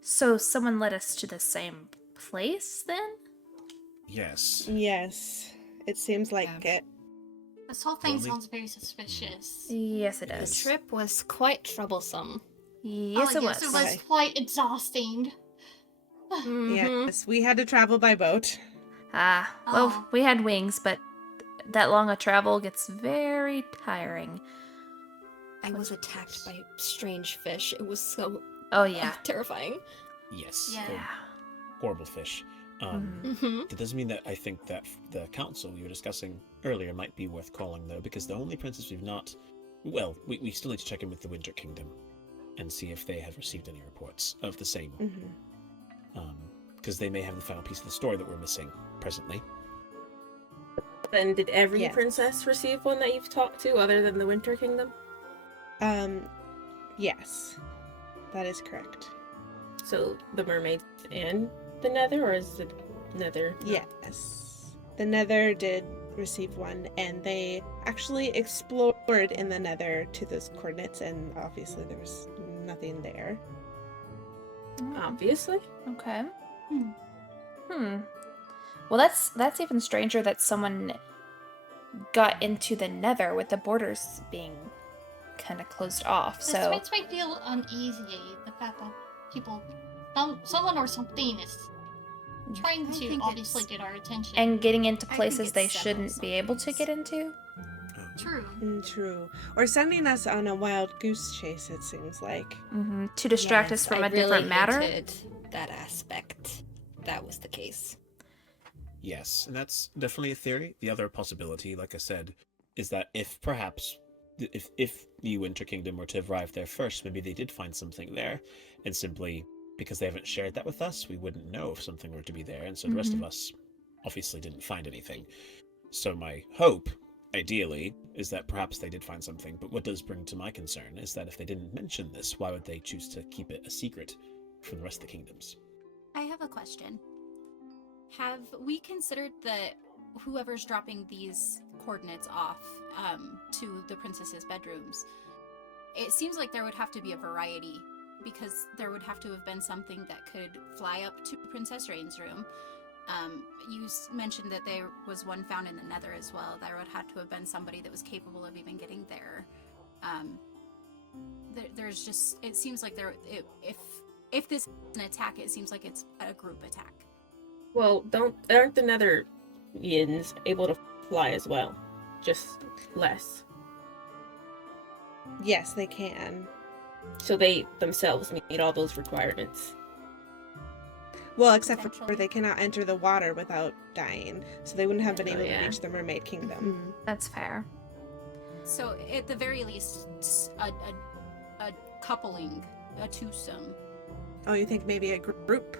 So someone led us to the same place then? Yes. Yes. It seems like Yeah. it. This whole thing Only- sounds very suspicious. Yes, it The is. trip was quite troublesome. Yes, oh, it was. Yes, it was quite exhausting. Mhm. Yes, we had to travel by boat. Well, Oh. we had wings, but that long a travel gets very tiring. I was attacked by strange fish. It was so Oh yeah. terrifying. Yes. Yeah. they're horrible fish. Mm-hmm. That does mean that I think that the council we were discussing earlier might be worth calling, though, because the only princess we've not... Well, we still need to check in with the Winter Kingdom and see if they have received any reports of the same. Because they may have the final piece of the story that we're missing presently. Then did every Yes. princess receive one that you've talked to other than the Winter Kingdom? Yes. That is correct. So the mermaids and the Nether, or is it Nether? Yes. The Nether did receive one, and they actually explored in the Nether to those coordinates, and obviously there was nothing there. Obviously. Okay. Well, that's even stranger that someone got into the Nether with the borders being kind of closed off. This So makes me feel uneasy. The fact that people, someone or something is trying I to think obviously it's- get our attention. and getting into I think places it's they several shouldn't be able to get into. True. True. Or sending us on a wild goose chase, it seems like. To distract us Yes, from I a different really matter. hated that aspect. That was the case. Yes, and that's definitely a theory. The other possibility, like I said, is that if perhaps if the Winter Kingdom were to have arrived there first, maybe they did find something there, and simply because they haven't shared that with us, we wouldn't know if something were to be there, and so the rest of us obviously didn't find anything. So my hope, ideally, is that perhaps they did find something, but what does bring to my concern is that if they didn't mention this, why would they choose to keep it a secret from the rest of the kingdoms? I have a question. Have we considered that whoever's dropping these coordinates off to the princesses' bedrooms, it seems like there would have to be a variety, because there would have to have been something that could fly up to Princess Rayne's room. You mentioned that there was one found in the Nether as well. There would have to have been somebody that was capable of even getting there. There's just, it seems like if this is an attack, it seems like it's a group attack. Well, aren't the Netherians able to fly as well? Just less. Yes, they can. So they themselves meet all those requirements. Well, except for Potentially. they cannot enter the water without dying, so they wouldn't have been Oh, able yeah. to reach the Mermaid Kingdom. That's fair. So at the very least, a coupling, a twosome. Oh, you think maybe a group?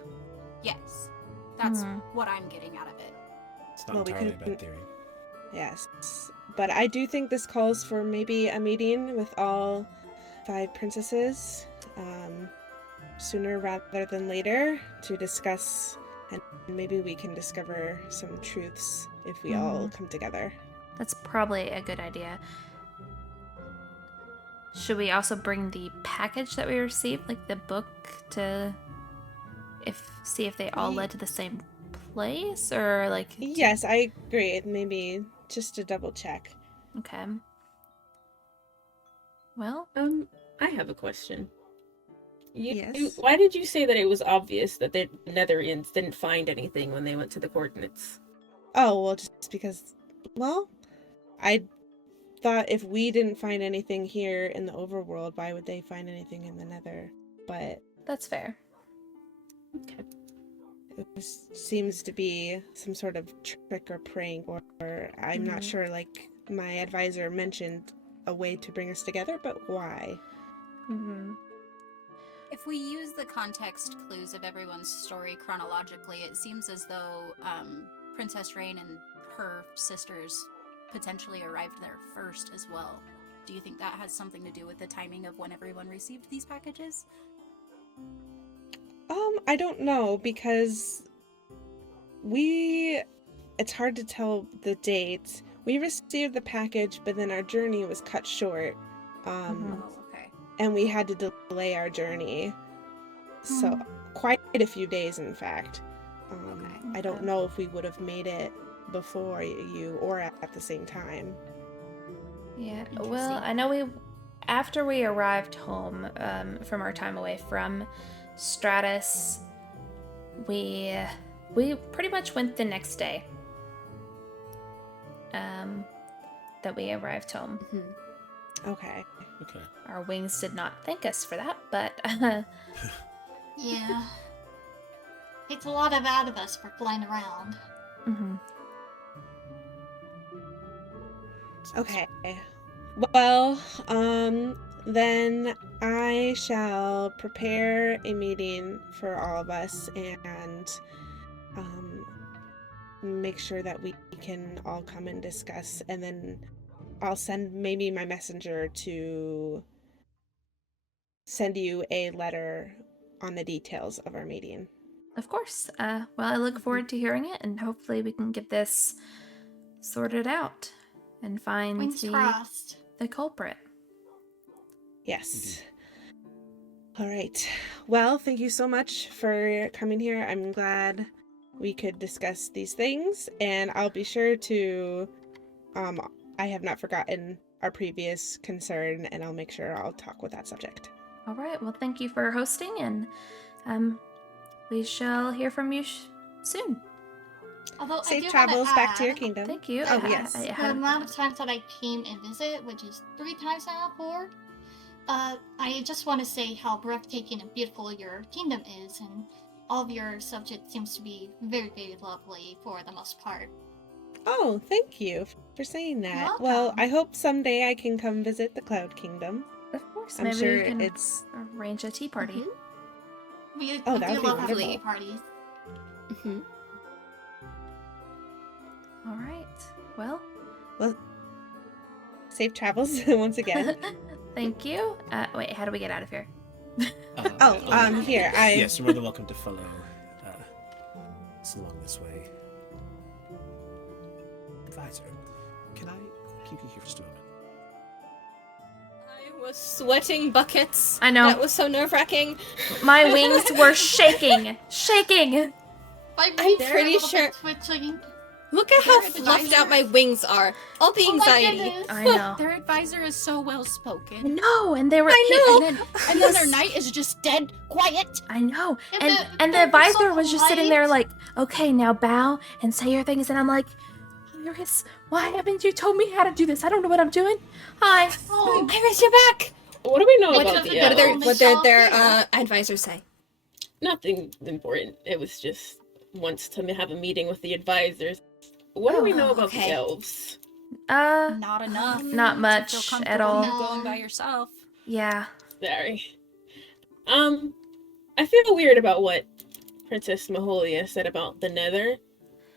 Yes, that's what I'm getting out of it. It's not Well, we entirely a couldn't- bad theory. Yes. But I do think this calls for maybe a meeting with all 5 princesses, sooner rather than later, to discuss, and maybe we can discover some truths if we all come together. That's probably a good idea. Should we also bring the package that we received, like the book, to see if they all led to the same place, or like? Yes, I agree. Maybe just to double check. Okay. Well, I have a question. Yes. Why did you say that it was obvious that the Netherians didn't find anything when they went to the coordinates? Oh, well, just because, well, I thought if we didn't find anything here in the overworld, why would they find anything in the Nether? But That's fair. it seems to be some sort of trick or prank, or I'm not sure, like, my advisor mentioned a way to bring us together, but why? If we use the context clues of everyone's story chronologically, it seems as though Princess Rayne and her sisters potentially arrived there first as well. Do you think that has something to do with the timing of when everyone received these packages? I don't know, because it's hard to tell the dates. We received the package, but then our journey was cut short. Okay. And we had to delay our journey. So, quite a few days, in fact. I don't know if we would have made it before you or at the same time. Yeah, well, I know after we arrived home from our time away from Stratus, we pretty much went the next day that we arrived home. Okay. Our wings did not thank us for that, but Yeah. It's a lot out of us for flying around. Okay. Well, then I shall prepare a meeting for all of us and make sure that we can all come and discuss, and then I'll send maybe my messenger to send you a letter on the details of our meeting. of course. Well, I look forward to hearing it, and hopefully we can get this sorted out and find Wings crossed. the culprit. Yes. All right. Well, thank you so much for coming here. I'm glad we could discuss these things, and I'll be sure to I have not forgotten our previous concern, and I'll make sure I'll talk with that subject. All right. Well, thank you for hosting, and we shall hear from you soon. Although Safe I do travels wanna back to your add kingdom. Thank you. Oh, yes. The amount of times that I came and visit, which is 3 times now, 4, I just want to say how breathtaking and beautiful your kingdom is, and all of your subject seems to be very, very lovely for the most part. Oh, thank you for saying that. You're Well, welcome. I hope someday I can come visit the Cloud Kingdom. Of course. I'm Maybe sure we can it's... arrange a tea party. We Oh, that do would be love having wonderful. tea parties. All right. Well, safe travels once again. thank you. Wait, how do we get out of here? Here, Yes, you're more than welcome to follow us along this way. Advisor, can I keep you here for just a moment? I was sweating buckets. I know. That was so nerve-wracking. My wings were shaking. I'm pretty sure. Twitching. Look at how Their fluffed advisor- out my wings are. All the Oh my anxiety. goodness. I know. Their advisor is so well I spoken. know, and they were. I know. And then their knight is just dead quiet. I know, And and the- the advisor so was just sitting there polite. like, okay, now bow and say your things, and I'm like, Iris, why haven't you told me how to do this? I don't know what I'm doing. Hi. Oh, Iris, you're back. What do we know What about does the it What did elves? their advisors say? Nothing important. It was just wants to have a meeting with the advisors. What do we know about okay. the elves? Not enough. Not to much feel at comfortable all. you going by yourself. Yeah. Sorry. I feel weird about what Princess Maholia said about the Nether.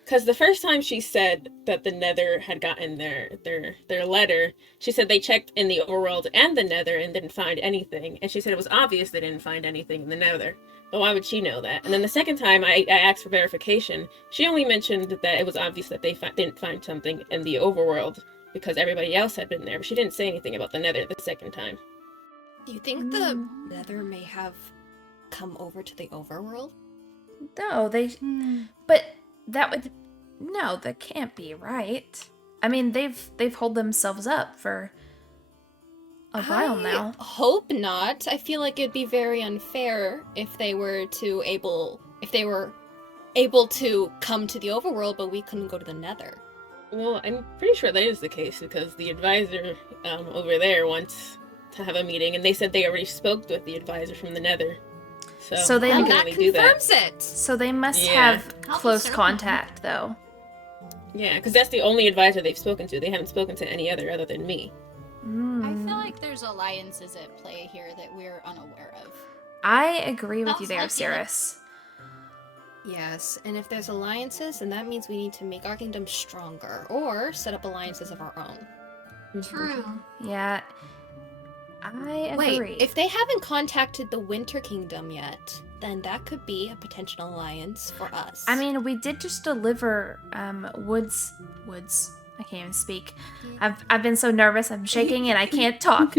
Because the first time she said that the Nether had gotten their letter, she said they checked in the overworld and the Nether and didn't find anything. And she said it was obvious they didn't find anything in the Nether. But why would she know that? And then the second time I asked for verification, she only mentioned that it was obvious that they didn't find something in the overworld because everybody else had been there. But she didn't say anything about the Nether the second time. Do you think the Nether may have come over to the overworld? No, but that would, no, that can't be right. I mean, they've holed themselves up for a while now. Hope not. I feel like it'd be very unfair if they were able to come to the overworld, but we couldn't go to the nether. Well, I'm pretty sure that is the case because the advisor over there wants to have a meeting, and they said they already spoke with the advisor from the nether. So they can that only do that. confirms it. So they must Yeah. have close contact, though. Yeah, because that's the only advisor they've spoken to. They haven't spoken to any other than me. I feel like there's alliances at play here that we're unaware of. I agree with you Sounds there, like it. Cirrus. Yes, and if there's alliances, then that means we need to make our kingdom stronger, or set up alliances of our own. True. Yeah, I agree. Wait, if they haven't contacted the Winter Kingdom yet, then that could be a potential alliance for us. I mean, we did just deliver woods. I can't even speak. I've been so nervous. I'm shaking and I can't talk.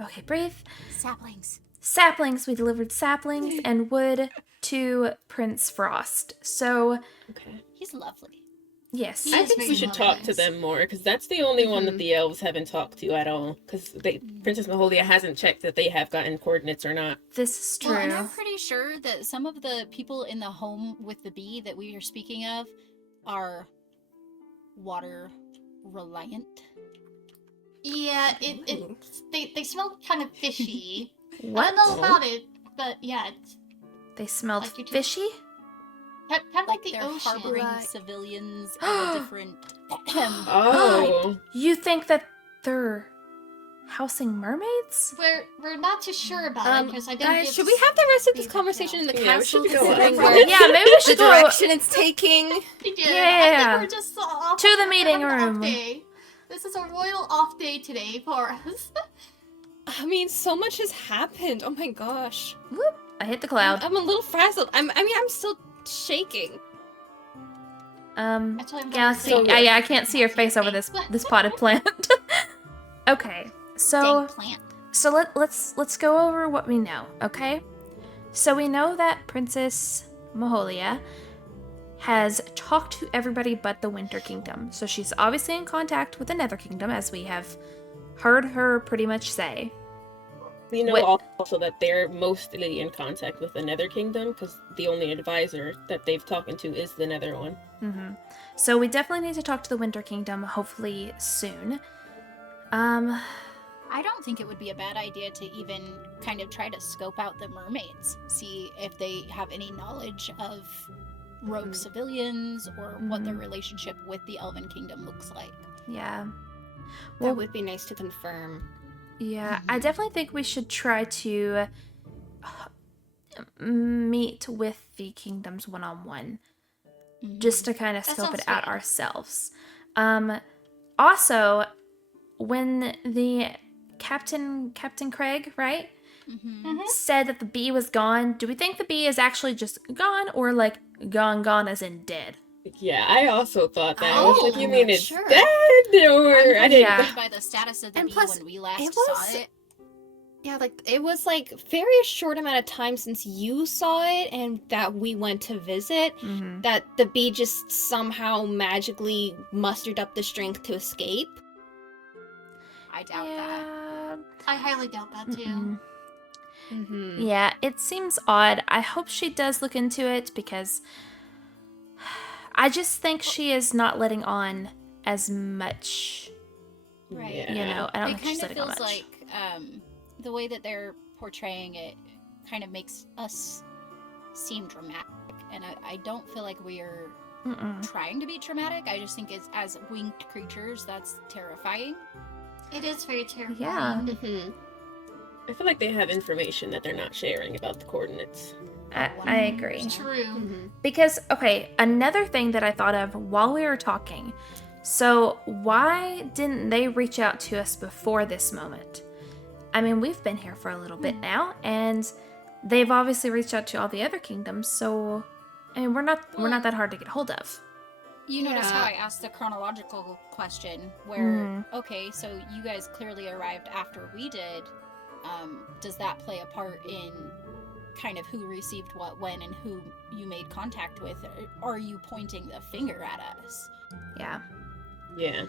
Okay, breathe. Saplings. We delivered saplings and wood to Prince Frost. So, Okay. He's lovely. yes. I think we should talk to them more because that's the only one that Mhm. the elves haven't talked to at all. Because Princess Maholia hasn't checked that they have gotten coordinates or not. This is true. Well, and I'm pretty sure that some of the people in the home with the bee that we are speaking of are water reliant. Yeah, they smell kind of fishy. I What? don't know about it, but yeah, it's They smelled Like you just- fishy? kind of like the They're ocean. harboring Right. civilians of a different. Oh. You think that they're housing mermaids? We're not too sure about it because I didn't Guys, give should we have the rest of this feedback conversation in the Yeah, we castle, should go considering up. where Yeah, maybe we the should go direction it's taking? Yeah, Yeah. I think we're just off To the we're meeting having an off room. day. This is a royal off day today for us. I mean, so much has happened. Oh my gosh. Whoop! I hit the cloud. I'm a little frazzled. I'm still shaking. Actually, I'm Galaxy. So- I can't see your face over this potted plant. Okay, Dang so plant. let's go over what we know. Okay, so we know that Princess Maholia has talked to everybody but the Winter Kingdom. So she's obviously in contact with the Nether Kingdom, as we have heard her pretty much say. We know What- also that they're mostly in contact with the Nether Kingdom because the only advisor that they've talked to is the Nether one. So we definitely need to talk to the Winter Kingdom, hopefully soon. I don't think it would be a bad idea to even kind of try to scope out the mermaids, see if they have any knowledge of rogue civilians or what their relationship with the Elven Kingdom looks like. Yeah. That would be nice to confirm. Yeah, I definitely think we should try to meet with the kingdoms one-on-one, just to kind of That scope it sounds out fair. ourselves. Also, when the Captain Craig, right, said that the bee was gone, do we think the bee is actually just gone, or like gone as in dead? Yeah, I also thought that. I was like, you I'm mean not it's sure. dead? Or I didn't. Yeah. By the status of the And bee plus, when we last it saw was- it. Yeah, like it was like very short amount of time since you saw it and that we went to visit that the bee just somehow magically mustered up the strength to escape. I doubt that. Yeah. I highly doubt that too. Mm-hmm. Yeah, it seems odd. I hope she does look into it because I just think she is not letting on as much. Right. Yeah. You know, I don't It think she's kind of letting on feels much. like the way that they're portraying it kind of makes us seem dramatic, and I don't feel like we're trying to be dramatic. I just think as winged creatures, that's terrifying. It is very terrifying. Yeah. Mm-hmm. I feel like they have information that they're not sharing about the coordinates. I agree. True. Mm-hmm. Because, okay, another thing that I thought of while we were talking. So, why didn't they reach out to us before this moment? I mean, we've been here for a little bit now, and they've obviously reached out to all the other kingdoms, so I mean, we're not that hard to get hold of. You notice how Yeah. I asked the chronological question where, okay, so you guys clearly arrived after we did. Does that play a part in kind of who received what when and who you made contact with? Or are you pointing the finger at us? Yeah. Yeah.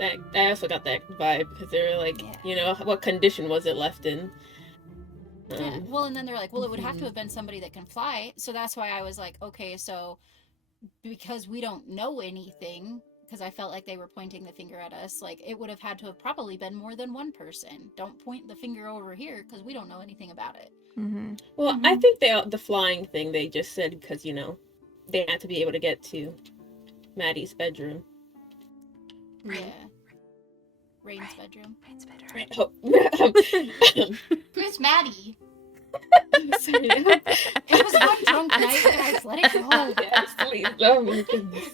That I also got that vibe because they were like, Yeah. you know, what condition was it left in? Yeah. Well, and then they're like, well, it would have to have been somebody that can fly. So that's why I was like, okay, so because we don't know anything, because I felt like they were pointing the finger at us, like it would have had to have probably been more than one person. Don't point the finger over here because we don't know anything about it. Mm-hmm. Well, I think the flying thing they just said because, you know, they had to be able to get to Maddie's bedroom. Yeah. Rayne's bedroom. Rayne's bedroom. Oh. Who's Maddie? Sorry. It was one drunk night, guys. Let it go. Yes, please. Oh my goodness.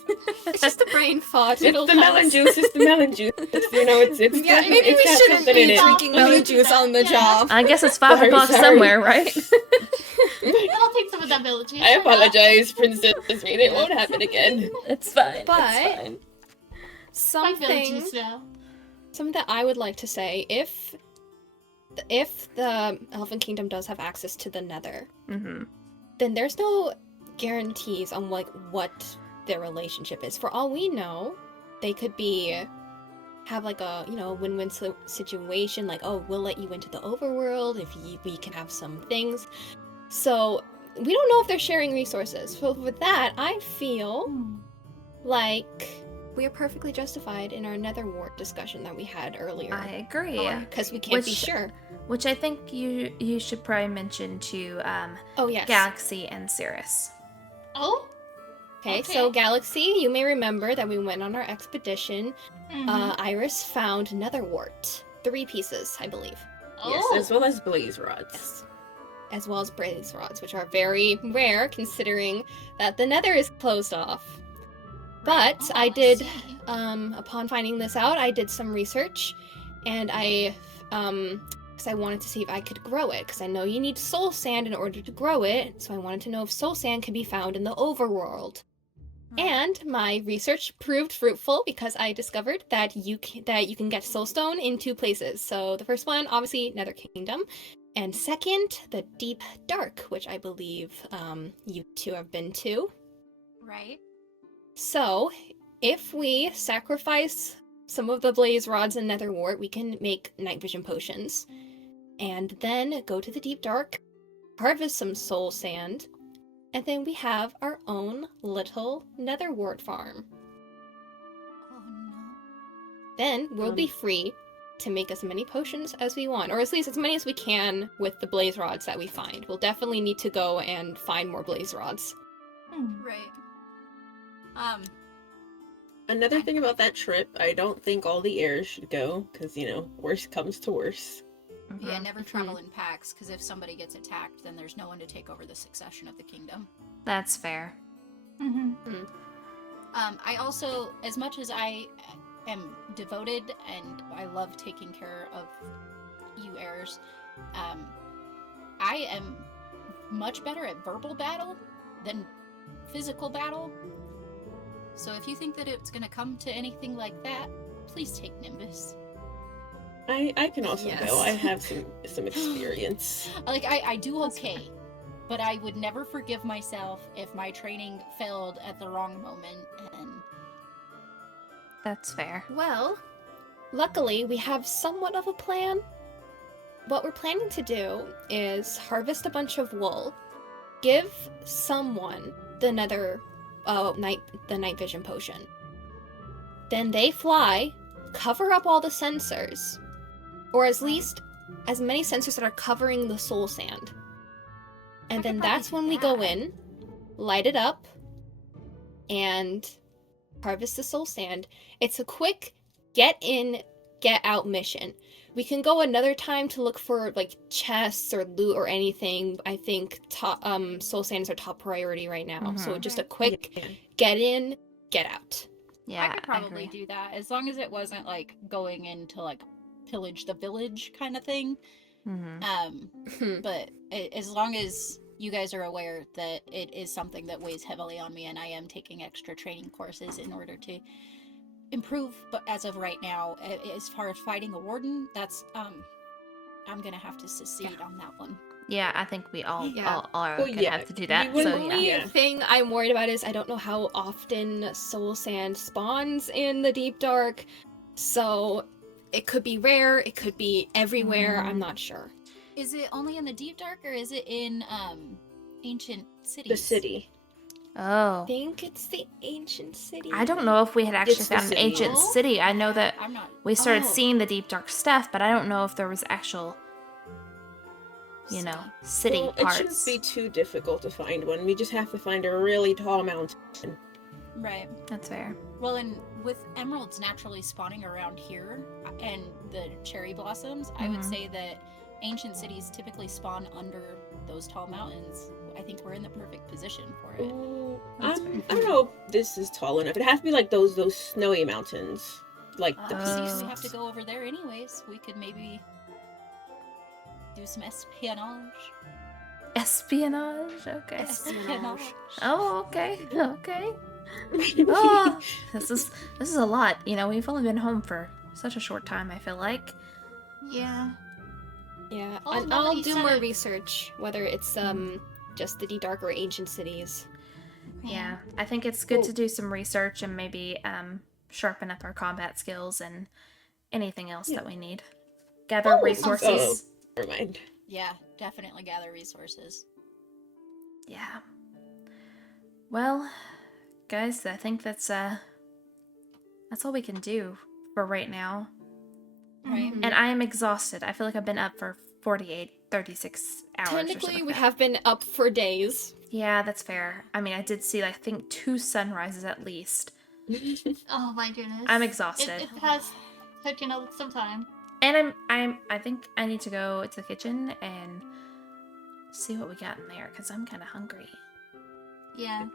It's just a brain fart. It's It'll the melon pass. juice. It's the melon juice. You know, it's Yeah, got- maybe it's we got shouldn't something in be it. drinking melon juice on the job. I guess it's 5 Sorry, o'clock sorry. somewhere, right? I'll take some of that village juice. I Sure enough. apologize, Princess. It won't happen again. It's fine. But it's fine. My village something juice now. that I would like to say, if the Elven Kingdom does have access to the Nether, Mm-hmm. then there's no guarantees on like what their relationship is. For all we know, they could have like a win-win situation. Like, oh, we'll let you into the overworld if we can have some things. So we don't know if they're sharing resources. So with that, I feel like we are perfectly justified in our Nether Wart discussion that we had earlier. I agree. Because we can't be Which- sure. Which I think you should probably mention to Oh, yes. Galaxy and Cirrus. Oh? Okay, so Okay. Galaxy, you may remember that we went on our expedition. Mhm. Iris found Nether Wart. 3 pieces, I believe. Yes, Oh. as well as blaze rods. Yes. As well as blaze rods, which are very rare considering that the Nether is closed off. But Oh, I did, see. upon finding this out, I did some research, and because I wanted to see if I could grow it, because I know you need soul sand in order to grow it, so I wanted to know if soul sand could be found in the overworld. And my research proved fruitful because I discovered that you can get soulstone in 2 places. So the first one, obviously, Nether Kingdom, and second, the Deep Dark, which I believe you 2 have been to. Right? So, if we sacrifice some of the blaze rods and nether wart, we can make night vision potions. And then go to the Deep Dark, harvest some soul sand, and then we have our own little nether wart farm. Oh no. Then we'll be free to make as many potions as we want, or at least as many as we can with the blaze rods that we find. We'll definitely need to go and find more blaze rods. Right. Another thing about that trip, I don't think all the heirs should go, because, you know, worst comes to worst. Yeah, never travel in packs, because if somebody gets attacked, then there's no one to take over the succession of the kingdom. That's fair. I also, as much as I am devoted and I love taking care of you heirs, I am much better at verbal battle than physical battle. So if you think that it's going to come to anything like that, please take Nimbus. I can also Yes. go. I have some experience. Like, I do okay, but I would never forgive myself if my training failed at the wrong moment, and... That's fair. Well, luckily we have somewhat of a plan. What we're planning to do is harvest a bunch of wool, give someone the night vision potion. Then they fly, cover up all the sensors, or at least as many sensors that are covering the soul sand. And then that's when we go in, light it up, and harvest the soul sand. It's a quick get in, get out mission. We can go another time to look for like chests or loot or anything. I think soul sands are top priority right now. So just a quick get in, get out. Yeah, I could probably do that, as long as it wasn't like going in to like pillage the village kind of thing. But as long as you guys are aware that it is something that weighs heavily on me, and I am taking extra training courses in order to improve, but as of right now, as far as fighting a warden, that's I'm gonna have to secede on that one. Yeah, I think we all Yeah. all are Well, gonna yeah, have to do that. we So wouldn't- yeah. The thing I'm worried about is I don't know how often soul sand spawns in the Deep Dark. So it could be rare, it could be everywhere, I'm not sure. Is it only in the deep dark, or is it in ancient cities? The city. Oh. I think it's the ancient city. I don't know if we had actually It's the found an city. ancient city. I know that I'm not. we started Oh. seeing the deep dark stuff, but I don't know if there was actual, you know, city Well, parts. it shouldn't be too difficult to find one. We just have to find a really tall mountain. Right. That's fair. Well, and with emeralds naturally spawning around here and the cherry blossoms, I would Mhm. say that ancient cities typically spawn under those tall mountains. I think we're in the perfect position for it. Ooh, That's I don't know if this is tall enough. It has to be like those snowy mountains, like the See, peaks. we have to go over there anyways. We could maybe do some espionage. Espionage? Okay. Espionage. Oh, okay. Okay. Oh, this is a lot. You know, we've only been home for such a short time, I feel like. Yeah. Yeah, Oh, and no, I'll you do said more it. research, whether it's just the deep dark or ancient cities. Yeah, I think it's good to do some research and maybe sharpen up our combat skills and anything else that we need. Gather resources. Never mind. Yeah, definitely gather resources. Yeah. Well, guys, I think that's all we can do for right now. Right. And I am exhausted. I feel like I've been up for 36 hours. or Technically, something we like that. have been up for days. Yeah, that's fair. I mean, I did see, I think, 2 sunrises at least. Oh my goodness. I'm exhausted. It has taken some time. And I think I need to go to the kitchen and see what we got in there, because I'm kind of hungry. Yeah.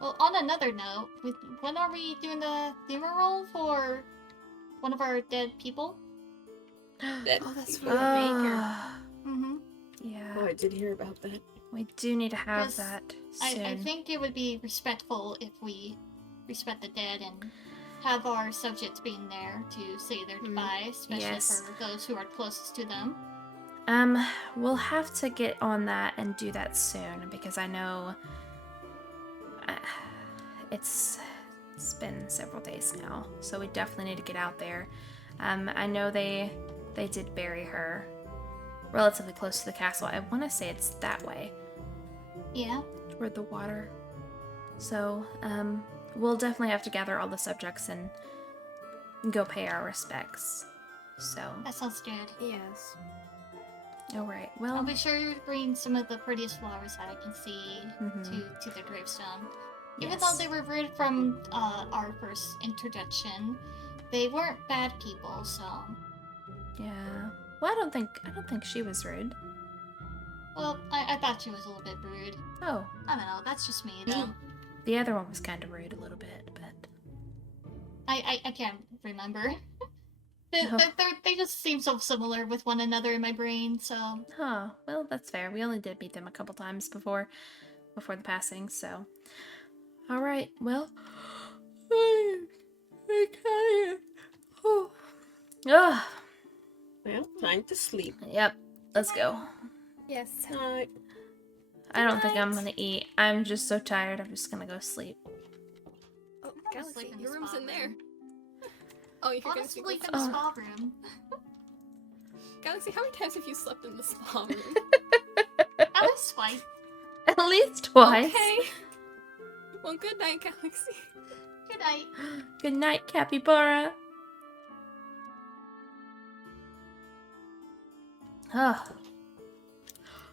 Well, on another note, when are we doing the funeral for one of our dead people? Oh, that's for Mm-hmm. Yeah. Oh, I did hear about that. We do need to have Because that soon. I think it would be respectful if we respect the dead and have our subjects being there to say their goodbye, especially Yes. for those who are closest to them. We'll have to get on that and do that soon, because I know it's been several days now, so we definitely need to get out there. I know they did bury her relatively close to the castle. I want to say it's that way. Yeah. Toward the water. So, we'll definitely have to gather all the subjects and go pay our respects. So. That sounds good. Yes. Alright, well. I'll be sure to bring some of the prettiest flowers that I can see Mhm. to their gravestone. Even Yes. though they were rude from our first introduction, they weren't bad people, so. Yeah. Well, I don't think she was rude. Well, I thought she was a little bit rude. Oh. I don't know, that's just me, though. The other one was kind of rude a little bit, but. I can't remember. Oh. They just seem so similar with one another in my brain, so. Huh. Well, that's fair. We only did meet them a couple times before the passing, so. Alright, well. I'm tired. Oh. Ugh. Well, time to sleep. Yep. Let's go. Yes. Night. I don't think I'm gonna eat. I'm just so tired. I'm just gonna go sleep. Oh, I'm gonna Galaxy, sleep in your the room's spa in there. room. Oh, you're I wanna gonna sleep sleep in in the the spa room. Galaxy, how many times have you slept in the spa room? At least twice. At least twice. Okay. Well, good night, Galaxy. Good night. Good night, Capybara. Oh.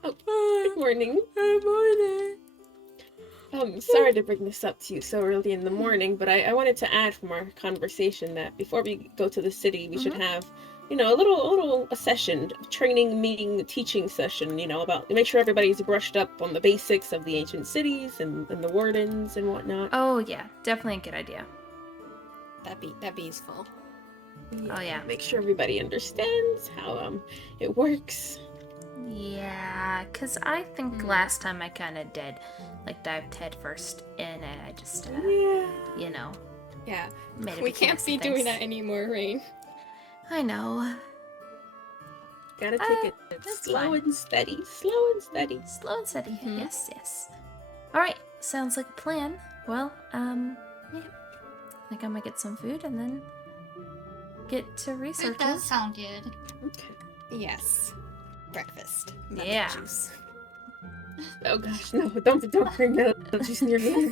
Oh, good morning. Good morning. Sorry to bring this up to you so early in the morning, but I wanted to add from our conversation that before we go to the city, we should have, a little session, training, meeting, teaching session, about make sure everybody's brushed up on the basics of the ancient cities and the wardens and whatnot. Oh yeah, definitely a good idea. That'd be useful. Oh yeah. Make sure everybody understands how it works. Yeah, because I think last time I kind of did, dived head first in and I just, Yeah. made a We big can't mess be of doing things. that anymore, Rayne. I know. Gotta take it slow and steady. Slow and steady. Slow and steady. Yes, yes. Alright, sounds like a plan. Well, yeah. I think I'm gonna get some food and then get to research. It does sound good. Okay. Yes. Breakfast. Nut Yeah. Juice. Oh gosh, no! Don't bring the juice near me.